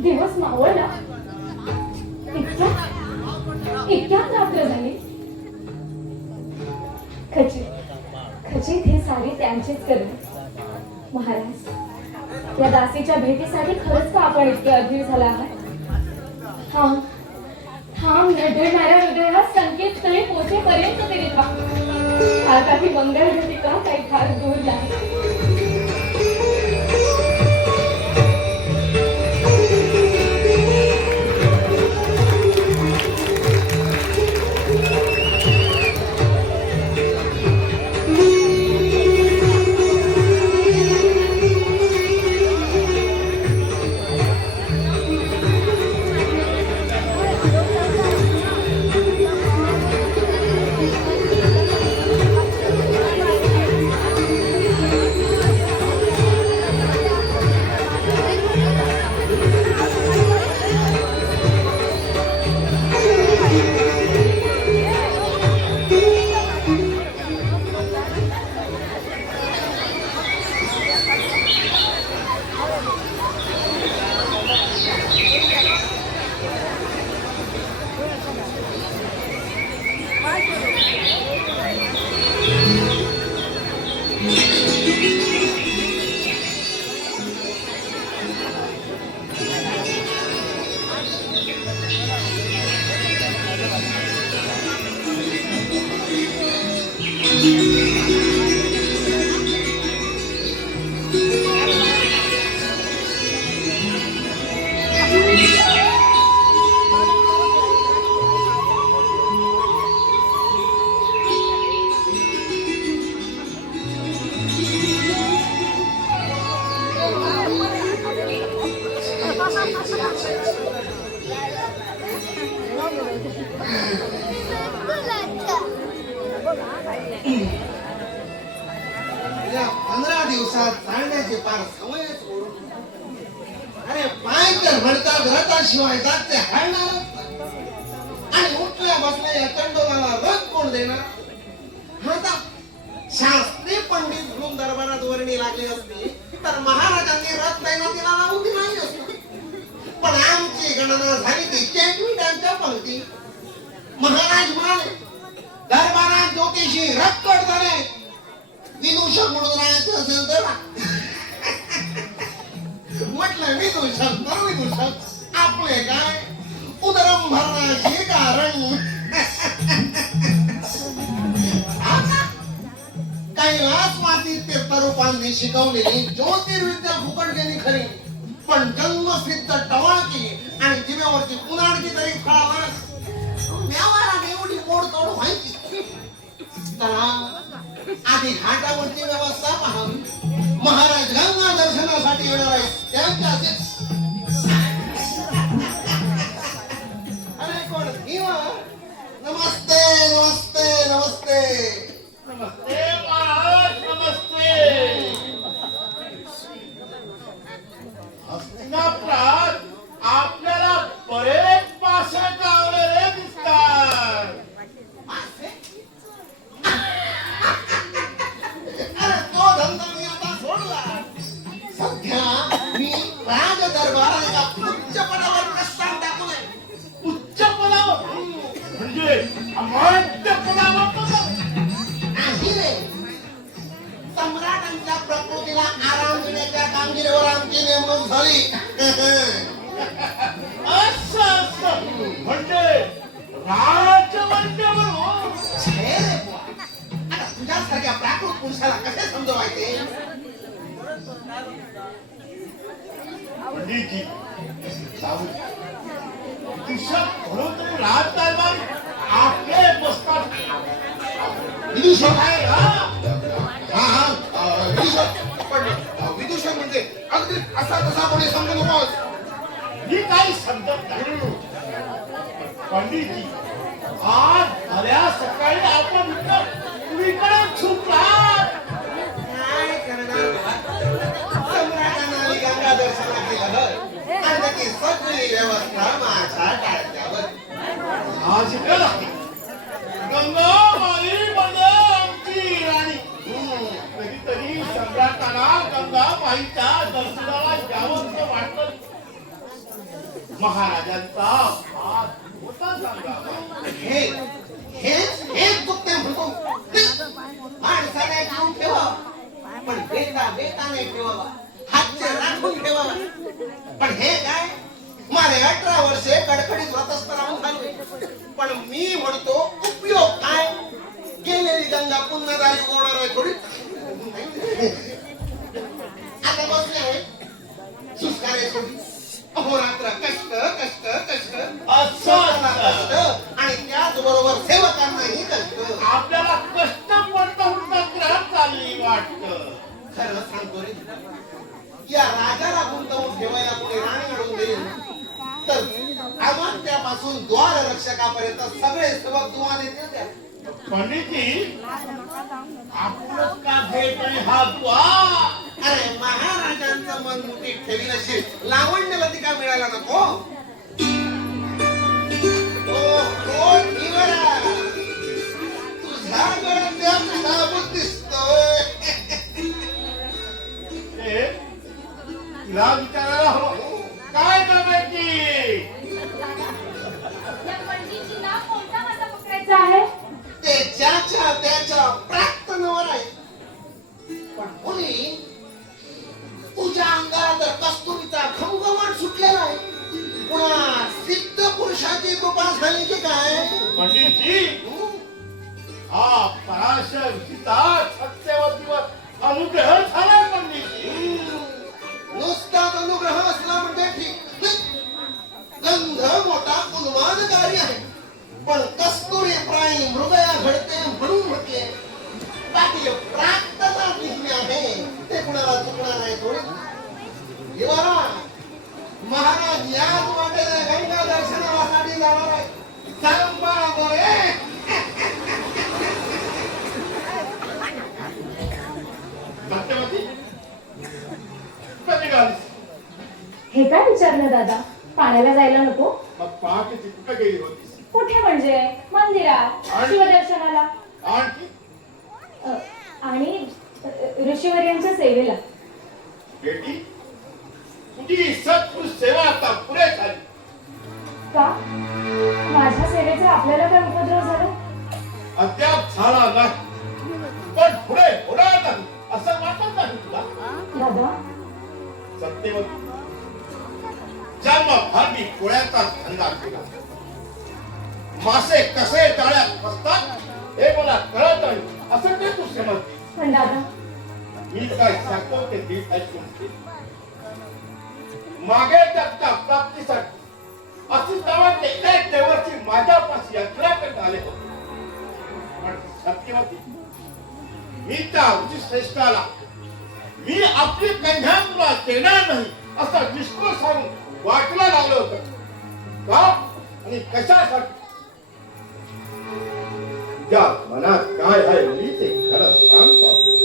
दिवस मावळला, इतक्या रात्र झाली. खचित हे सारी त्यांचीच करणे. महाराज, या दासीच्या भेटीसाठी खरंच का आपण इतके अधीर झाला आहात? थांब नडणाऱ्या हृदयात संकेतस्थळी पोहोचेपर्यंत तरी थांब. हा काही मंगळ घटिका काही फार दूर नाही. या 15 दिवसात चालण्याचे पार सवयच सोडून अरे पाय तर भरतात रथाशिवाय जात ते हालणारच नाही. आणि उठल्या बसल्या या चंडोलाला रथ कोण देणार आता शास्त्री पंडित म्हणून दरबारात वर्णी लागली असती तर महाराजांनी रथ तैनातीला लावून दिला नाही असतं. पण आमची गणना झाली ती चेटमिटांच्या पंक्ती. महाराज म्हणाले दरबारात ज्योतिषी रक्कड झाले विदूषक म्हणून राहायचं असेल तर म्हटलं विदूषक तर विदूषक आपले काय उदरम भरण्याचे कारण कैलास मातीत तीर्थरूपांनी शिकवलेली ज्योतिर्विद्या फुकट गेली खरी पण जन्मसिद्ध टवाळकी आणि जिव्यावरची उन्हाळकी तरी फळावर व्यवहाराने एवढी मोडतोड व्हायची. चला आधी घाटावरची व्यवस्था पाहावी. महाराज गंगा दर्शनासाठी येणार आहेत त्यांच्या अरे कोण निवा नमस्ते नमस्ते नमस्ते नमस्ते महाराज नमस्ते. हस्तिनापुरात आपल्याला बरेच मासे गावलेले दिसतात. अरे तो धंदा मी आता सोडला. सध्या मी राज दरबार एका उच्च पदावर प्रस्थान टाकून उच्च पदावर म्हणजे अमात्य पदावर आहे रे. सम्राटांच्या प्रकृतीला आराम देण्याच्या कामगिरीवर आमची नेमणूक झाली. असं म्हणजे राजवंश म्हणून छे रे बुवा. आता तुझ्यासारख्या प्राकृत पुरुषाला कसे समजवायचे. पंडितजी जाऊ दिशक म्हणून तुम्ही राज दरबार आपले बसतात विदूषक आहे हा. विदूषक पण विदूषक म्हणजे अगदी असा तसा कोणी समजू नकोस. मी काही समजत नाही. पंडितजी आज भल्या सकाळी आपण इकडे छुपलात. काय करणार सम्राटांना आली गंगा दर्शना केलं आणि त्याची सगळी व्यवस्था माझ्या टाळत्यावर. आज गंगाबाई म्हणजे आमची राणी. कधीतरी सम्राटाला गंगाबाईच्या दर्शनाला यावंसं वाटलं. महाराजांचा हात होता गंगाबाई. हेच दुखते म्हणतो. माणसाने घेऊन ठेवा पण बेताने ठेवावा. हातचे राखून ठेवावा. पण हे काय मारे 18 वर्षे कडकडीत व्रतस्थ राहून झाले. पण मी म्हणतो उपयोग काय. गेलेली गंगा पुन्हा दारी उगवणार आहे थोडी. आता बसले आहे सुस्कारे सोडी. अहोरात्र कष्ट कष्ट कष्ट असं कष्ट आणि त्याचबरोबर सेवकांनाही कष्ट. आपल्याला कष्ट पडता चालली वाटत. खरं सांगतो रे या राजाला गुंतवून ठेवायला कोणी राणी अडवून देईल तर अमात्यापासून द्वार रक्षकापर्यंत सगळे सेवक दुवा देतील त्या. पंडितजी आपलं का भेट आहे हा द्वार. अरे महाराजांचं मन मुठीत ठेवी नशील लावण्यला ती का मिळायला नको. ओ निवरा तुझा गळ्यात साबूत दिसतोय. तिला विचारायला हवं काय करायची. या पंडितजींना कोणता मासा पकडायचा आहे. ते त्याच्या प्राक्तनावर आहे. पण मुली तुझ्या अंगाला तर कस्तुरीचा घमघमाट सुटलेला आहे. पुन्हा सिद्ध पुरुषाची कृपा झाली की काय. पंडितजी हा पराशर सीता सत्यवतीवर अनुग्रह झाला. पंडितजी नुसताच अनुग्रह असला म्हणजे ठीक. गंध मोठा उन्मादकारी आहे पण कस्तुरी प्राणी मृगया घडते म्हणून म्हटले. बाकी प्राक्तता दिसली आहे ते कुणाला चुकणार नाही थोडी. महाराज याच वाटेने गंगा दर्शनासाठी जाणार आहे. सांबा बरे. सत्यवती कधी गालीस? हे काय विचारलं दादा? पाण्याला जायला नको? मग पहाटेची कुठं गेली होतीस? कुठे म्हणजे? मंदिरात, आणि? शिवदर्शनाला आणखी आणि ऋषीवर्यांच्या सेवेला. बेटी तुझी सत्पुरुष सेवा आता पुरे झाली. का? माझ्या सेवेचा आपल्याला काय उपद्रव झाला? अद्याप झाला नाही, पण पुढे होणार नाही असं वाटत नाही तुला? दादा, सत्यवती जन्म भांडी पोळ्याचा धंदा केला. मासे कसे जाळ्यात फसतात हे मला कळत नाही असं ते तू समजते. पण दादा, मी काय सांगतो ते नीट ऐकून घे. मागे त्याच्या प्राप्तीसाठी अशी नावाचे एक देवाची माझ्यापाशी यात्रा करत आले होते. पण सत्यवती मी त्या ऋषीश्रेष्ठाला मी आपली कन्या तुला देणार नाही असं निष्ठूर सांगून वाटला लावलं होतं. का आणि कशासाठी? तुझ्या मनात काय आहे मुली ते खरं सांग पाहू.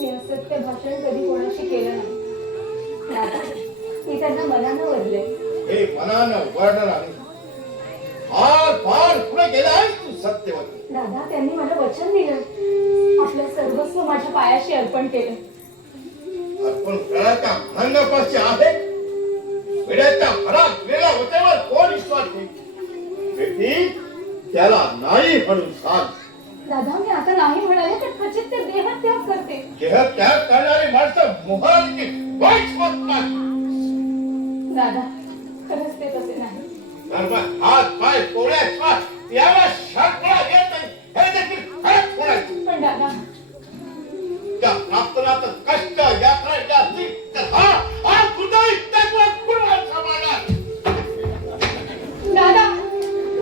मी असत्य भाषण कधी कोणाशी केलं नाही. दादा, मी त्यांना मनानं वरले. हे मनानं वर्णन आहे. फार फार पुढे गेला आहे तू सत्यवती. दादा, त्यांनी मला वचन दिलं, आपलं सर्वस्व माझ्या पायाशी अर्पण केलं. अर्पण करायचा भंगपाशी आहे. वेळेच्या भरात वेळा होत्यावर कोण विश्वास ठेवी? बेटी त्याला नाही म्हणून सांग. दादा, मी आता नाही म्हणाले तर खचित ते देहत्याग करते. देह त्याग करणारी माणसं मोहराची वाईट होत नाही. दादा, खरंच ते तसे नाही. धर्म हात पाय पोळ्या श्वास याला शांतता येत नाही हे देखील खरंच होण्याची. पण दादा, त्या प्राप्तनात कष्ट यात्रा जास्ती तर हा हृदय त्यावर पूर्ण समाधान. दादा,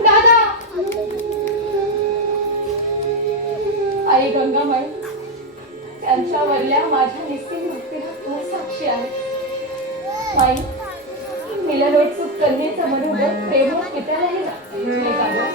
दादा, आई गंगामाई, त्यांच्या वरल्या माझ्या निश्चित मृत्यूला तू साक्षी आहे. माई, मिलनोत्सुक कन्येचं मनोगत प्रेमळ पित्यालाही लागते दादा.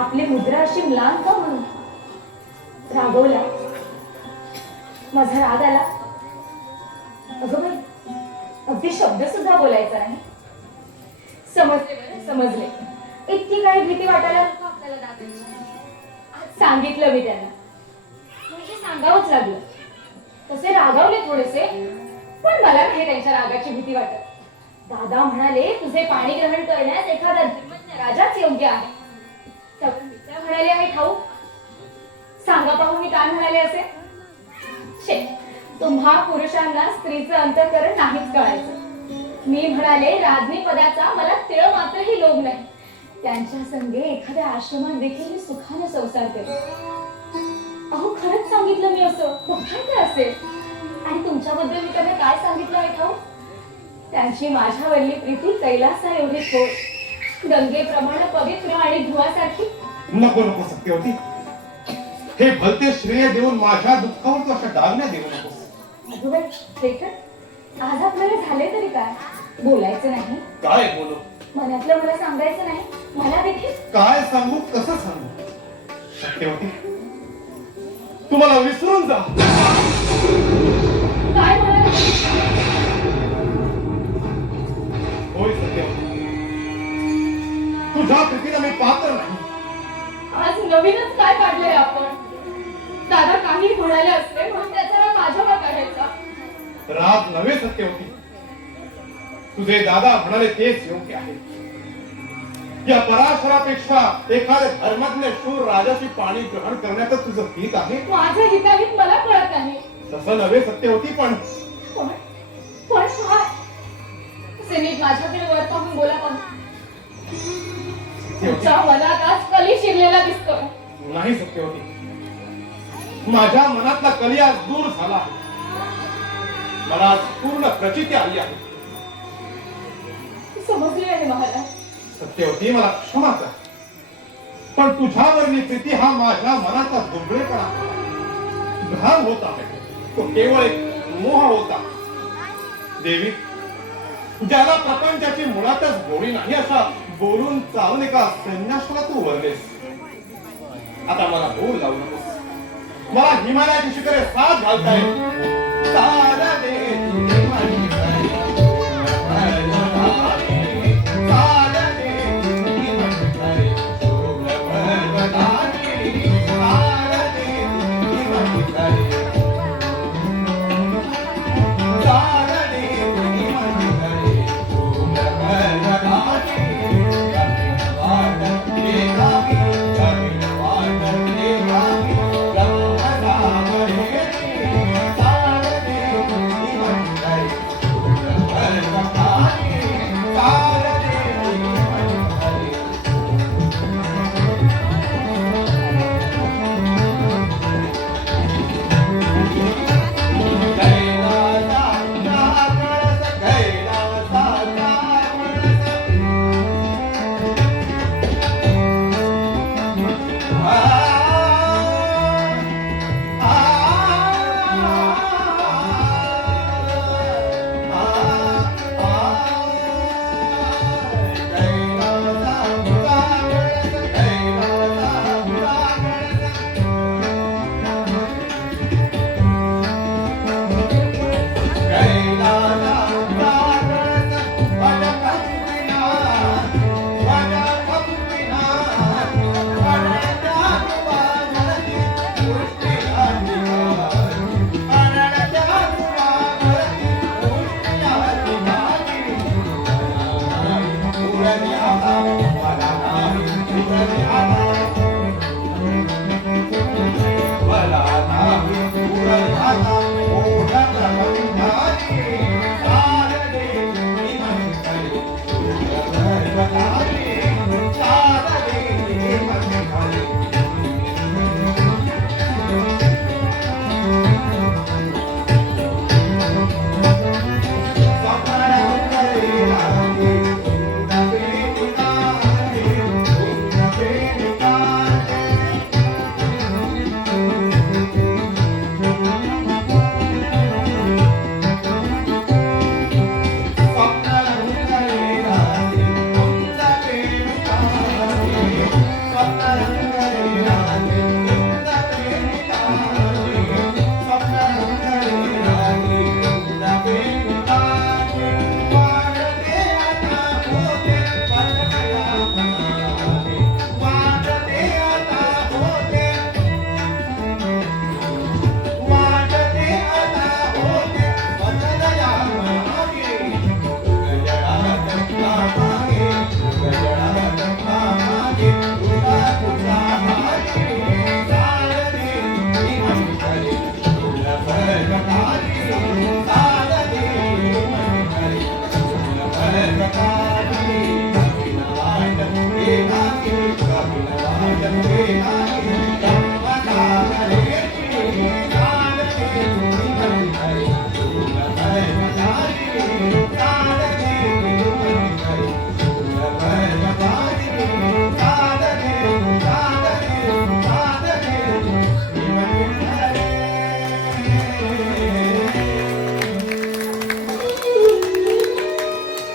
आपली मुद्रा अशी म्लान का म्हणून रागवला? माझा राग आला? अगं बाई, अगदी शब्द सुद्धा बोलायचा नाही. समजले बरं, समजले. इतकी काही भीती वाटायला नको आपल्याला दादांची. आज सांगितलं मी त्यांना, म्हणजे सांगावंच लागलं. तसे रागावले थोडेसे, पण मला नाही त्यांच्या रागाची भीती वाटत. दादा म्हणाले तुझे पाणी ग्रहण करण्यास एखादा धर्मज्ञ राजाच योग्य आहे. त्यावर मी काय म्हणाले आहे ठाऊक? सांगा पाहू मी काय म्हणाले असे? शे, तुम्हा पुरुषांना स्त्रीचं अंतःकरण नाहीच कळायचं. मी म्हणाले राज्ञी पदाचा मला तिळ मात्रही लोभ नाही. त्यांच्या संगे एखाद्या आश्रमात देखील मी सुखाने संसार करेन. अहो खरंच सांगितलं मी असं, बघाय काय असेल. आणि तुमच्याबद्दल मी त्यांना काय सांगितलं आहे ठाऊक? त्यांची माझ्यावरली प्रीती कैलासा एवढी थोर, गंगेप्रमाणे पवित्र आणि धुवासारखी. नको नको सत्यवती, हे भलते श्रेय देऊन माझ्या दुःखावर तू अशा डागण्या देऊ नकोस. अगोदर शेखर, आज आपल्याला झाले तरी काय? बोलायचं नाही, काय बोलू? मनातलं मला सांगायचं नाही. मला देखील काय सांगू, कसं सांगू? सत्यवती, तू मला विसरून जा. काय म्हणाल? होय सत्यवती, तुझ्या प्रीतीला मी पात्र नाही. आज नवीनच काय काढलंय आपण? दादा काही म्हणाले असते म्हणून त्याचा राग माझ्यावर काढायचा. राग नव्हे सत्यवती, तुझे दादा म्हणाले तेच योग्य आहे. या पराशरापेक्षा एखाद्या धर्मज्ञ शूर राजाची पाणी ग्रहण करण्यातच तुझं हित आहे. माझं हिताहित मला कळत नाही. तसं नव्हे सत्यवती, पण पण पण काय? असे नीट माझ्याकडे वर पाहून बोला पाहून. तुमच्या मनात आज कली शिरलेला दिसतोय. नाही सत्यवती, माझ्या मनातला कली आज दूर झाला आहे. मला आज पूर्ण प्रचिती आली आहे. समजले आहे मला. सत्यवती, मला क्षमा कर, पण तुझ्यावरली प्रीती हा माझ्या मनाचा दुबळेपणा, भ्राम होता. तो केवळ एक मोह होता. देवी, ज्याला प्रपंचाची मुळातच गोडी नाही अशा बोलून चालून एका संन्यासाला तू वरलेस. आता मला बोल लावू नकोस. मला हिमालयाची शिखरे साथ घालताय. सारा दे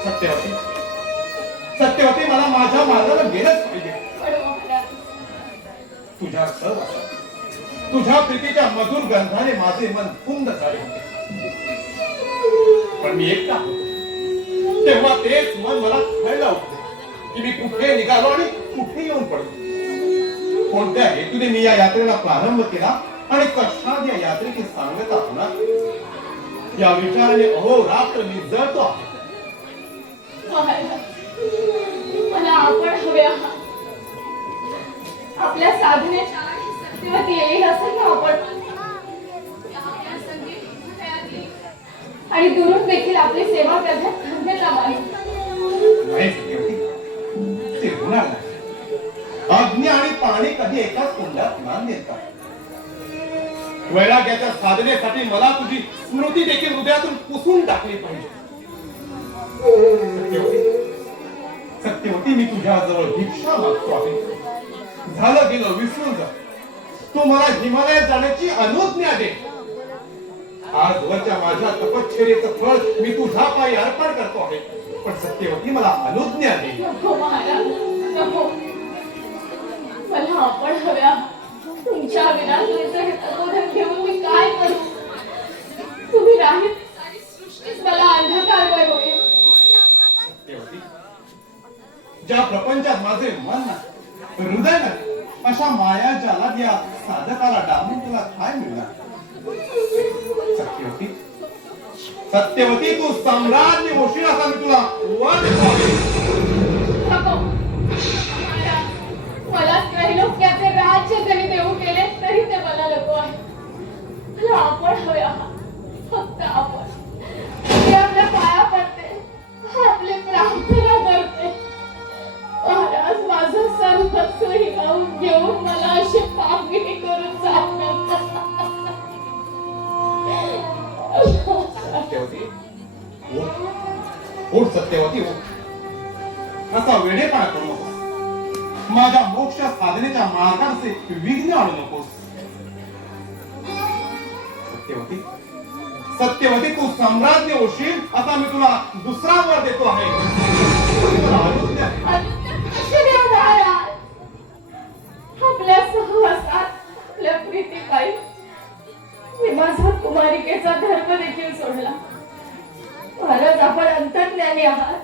सत्यवती, सत्यवती, मला माझ्या मार्गाला गेलंच पाहिजे. पण महाराज, तुझ्या सहवासात, तुझ्या प्रीतीच्या मधुर गंधाने माझे मन कुंद झाले होते. पण मी एकटा होतो. तेव्हा तेच मन मला खायला उठले की मी कुठे निघालो आणि कुठे येऊन पडलो. कोणत्या हेतूने मी या यात्रेला प्रारंभ केला आणि कशात या यात्रेची सांगता होणार, या विचाराने अहोरात्र मी जळतो आहे. महाराज, मला आपण हवे आहात. आपल्या साधनेच्या आणि सत्यवती येईल असं ना आपण आपल्या संगीत हृदयात येईल. आणि दुरून देखील आपली सेवा करण्यात धन्यता मानेल. नाही सत्यवती, ते होणार नाही. अग्नी आणि पाणी कधी एकाच कुंडात स्नान देतात. वैराग्याच्या साधनेसाठी मला तुझी स्मृती देखील हृदयातून पुसून टाकली पाहिजे. सत्यवती, सत्यवती, मी तुझ्या जवळ भिक्षा मागतो आहे. झालं गेलं विसरून जा. तू मला हिमालयात जाण्याची अनुज्ञा दे. आजवरच्या माझ्या तपश्चर्येचं फळ मी तुझ्या पायी अर्पण करतो आहे. पण सत्यवती, मला अनुज्ञा दे. नको महाराज, नको. मला आपण हवे आहात. तुमच्या विना तुमचं हे तपोधन घेऊन मी काय करू? तुम्ही नाही सारी सृष्टीच मला अंधकारमय होईल. सत्यवती, ज्या प्रपंचात माझे मन नाही, हृदय नाही, अशा माया जालात या साधकाला डांबून तुला काय मिळणार? सत्यवती, सत्यवती, तू सम्राज्ञी होशील असा मी तुला वर देतो आहे. नको. महाराज, मला त्रैलोक्याचे राज्य जरी देऊ केले तरी ते मला नको आहे. मला आपण हवे आहात. फक्त आपण. मी आपल्या पाया पडते, आपली प्रार्थना करते. महाराज, माझं सर्वस्व हिरावून घेऊन मला अशी पापगिरी करून जात सत्यवती, उठ सत्यवती, उठ. असा वेडेपणा करू नकोस. माझ्या मोक्ष साधनेच्या मार्गाचे विघ्न आणू नकोस. सत्यवती, सत्यवती, तू सम्राज्ञी होशील असा मी तुला दुसरा वर देतो आहे. मला अनुज्ञा दे. आपल्या सहवासात, आपल्या प्रीतीपायी मी माझा कुमारिकेचा धर्म देखील सोडला. महाराज, आपण अंतर्ज्ञानी आहात.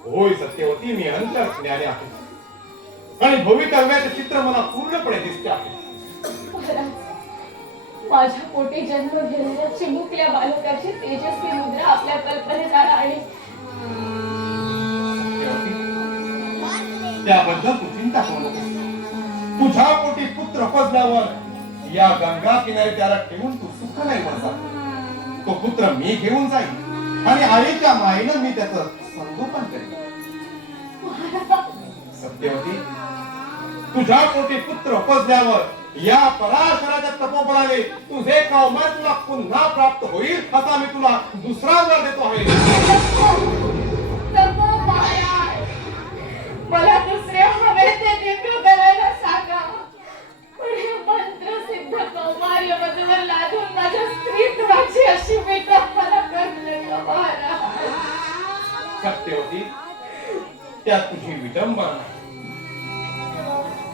होय सत्यवती, मी अंतर्ज्ञानी आहे आणि भवितव्याचे चित्र मला पूर्णपणे दिसते आहे. महाराज, माझ्या पोटी जन्म घेणाऱ्या चिमुकल्या बालकाची तेजस्वी मुद्रा आपल्या कल्पनेला आणि त्याबद्दल तू चिंता करू नकोस. तुझ्या पोटी पुत्र पडल्यावर या गंगा किनारी त्याला ठेवून तू सुख नाही म्हणतात. तो पुत्र मी घेऊन जाईल आणि आईच्या माईनं मी त्याचं संगोपन करेन. सत्यवती, तुझ्या पोटी पुत्र उपजल्यावर या पराशराच्या तपोबळाने तुझे कौमार तुला पुन्हा प्राप्त होईल असा मी तुला दुसरा वर देतो आहे. मला दुसरे हवे ते दिव्य करायला सांगा. पण हे मंत्र सिद्ध कौमार्य वधूवर लादून माझ्या स्त्रीत्वाची अशी विटप मला करले का महाराज? सत्यवती, त्यात तुझी विडंबना नाही.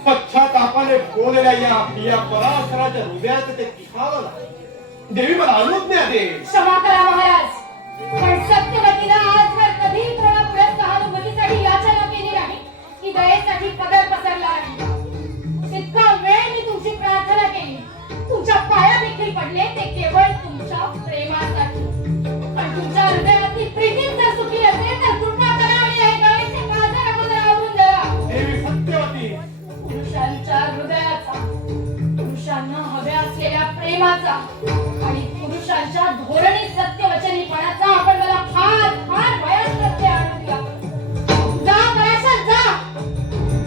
पश्चातापाने बोललेल्या या पराशराच्या हृदयात ते खिळावलं नाही. देवी मला अनुज्ञा दे. क्षमा करा महाराज, पण सत्यवतीला आजवर कधी कोणापुढे सहानुभूतीसाठी याचना केली नाही की दयेसाठी पदर पसरला नाही. तितका वेळ मी तुमची प्रार्थना केली, तुमच्या पाया देखील पडले, ते केवळ तुमच्या प्रेमासाठी. पण तुमच्या हृदयातली प्रीती जर सुखी असेल तर कृपा करा आणि हे दयेचे माझे अगोदर आवरून द्या. देवी सत्यवती, पुरुषांच्या हृदयाचा, पुरुषांना हव्या असलेल्या प्रेमाचा आणि पुरुषांच्या धोरणी सत्यवचनीपणाचा आपण मला फार फार भयंकर आणून दिला. जा पराशर जा,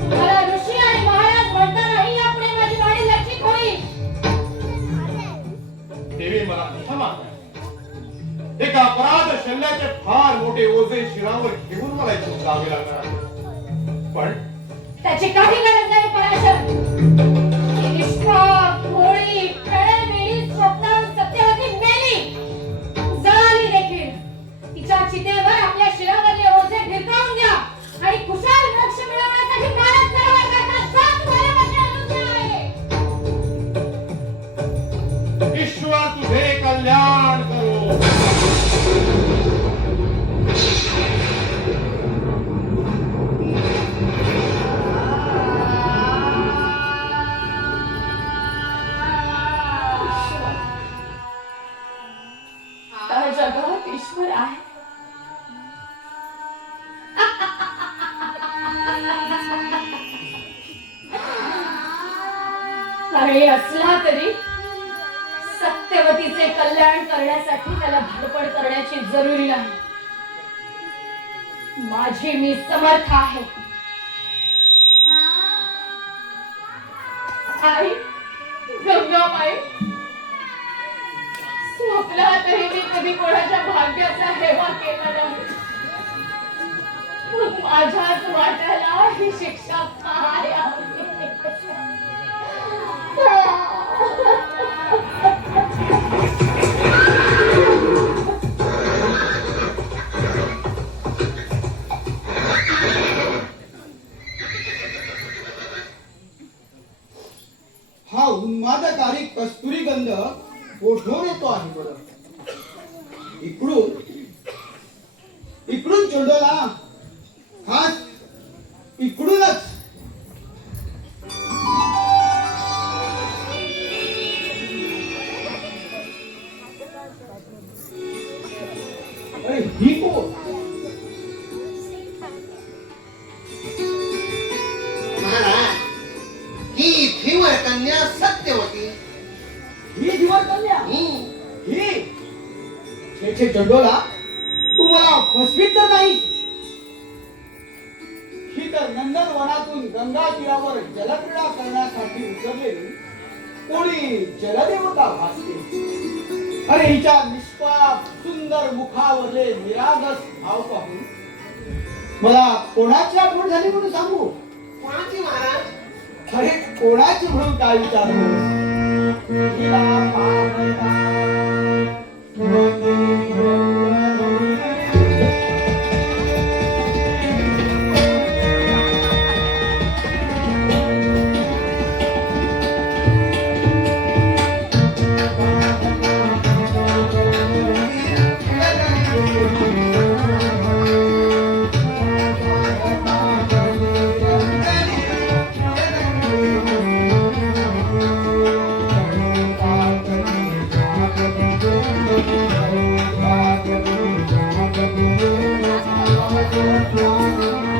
तुम्हाला ऋषी आणि महाराज म्हणतानाही यापुढे माझी वाणी लक्षित होईल. देवी मला क्षमा करा. एका अपराध शल्याचे फार मोठे ओझे शिरावर घेऊन मला इथून जावे लागणार आहे. पण त्याची काही गरज नाही पराशर. ही निष्पाप, भोळी, प्रणयवेळी स्वप्नात सत्यवती मेली, जळाली देखील. तिच्या चितेवर आपल्या शिरावरले ओझे भिरकावून द्या आणि खुशाल मोक्ष मिळवण्यासाठी मानस सरोवर करता जा, तुम्हाला माझी अनुज्ञा आहे. ईश्वर तुझे कल्याण करो. त्या जगात ईश्वर आहे. आणि असला तरी सत्यवतीचे कल्याण करण्यासाठी त्याला धडपड करण्याची जरुरी नाही. माझी मी समर्थ आहे. आई गंगाबाई, स्वप्नातही मी कधी कोणाच्या भाग्याचा हेवा केला नाही. मग माझ्याच वाट्याला ही शिक्षा काय आहे? हा उन्मादकारी कस्तुरी गंध ओढून येतो आहे बरं. इकडून चंडोला, खास इकडूनच. अरे ही कोण? महाराज, ही धीवर कन्या सत्यवती. ही दिवस कन्या ही छे छे चंडोला, तू मला फसवीत तर नाही? ही तर नंदनवनातून गंगा तीरावर जलक्रीडा करण्यासाठी उतरलेली कोणी जलदेवता भासते. अरे हिच्या निष्पाप सुंदर मुखावरले निरागस भाव पाहून मला कोणाची आठवण झाली म्हणून सांगू? कोणाची महाराज? अरे कोणाची म्हणून काय विचारतोस? हिला पाहता Thank you.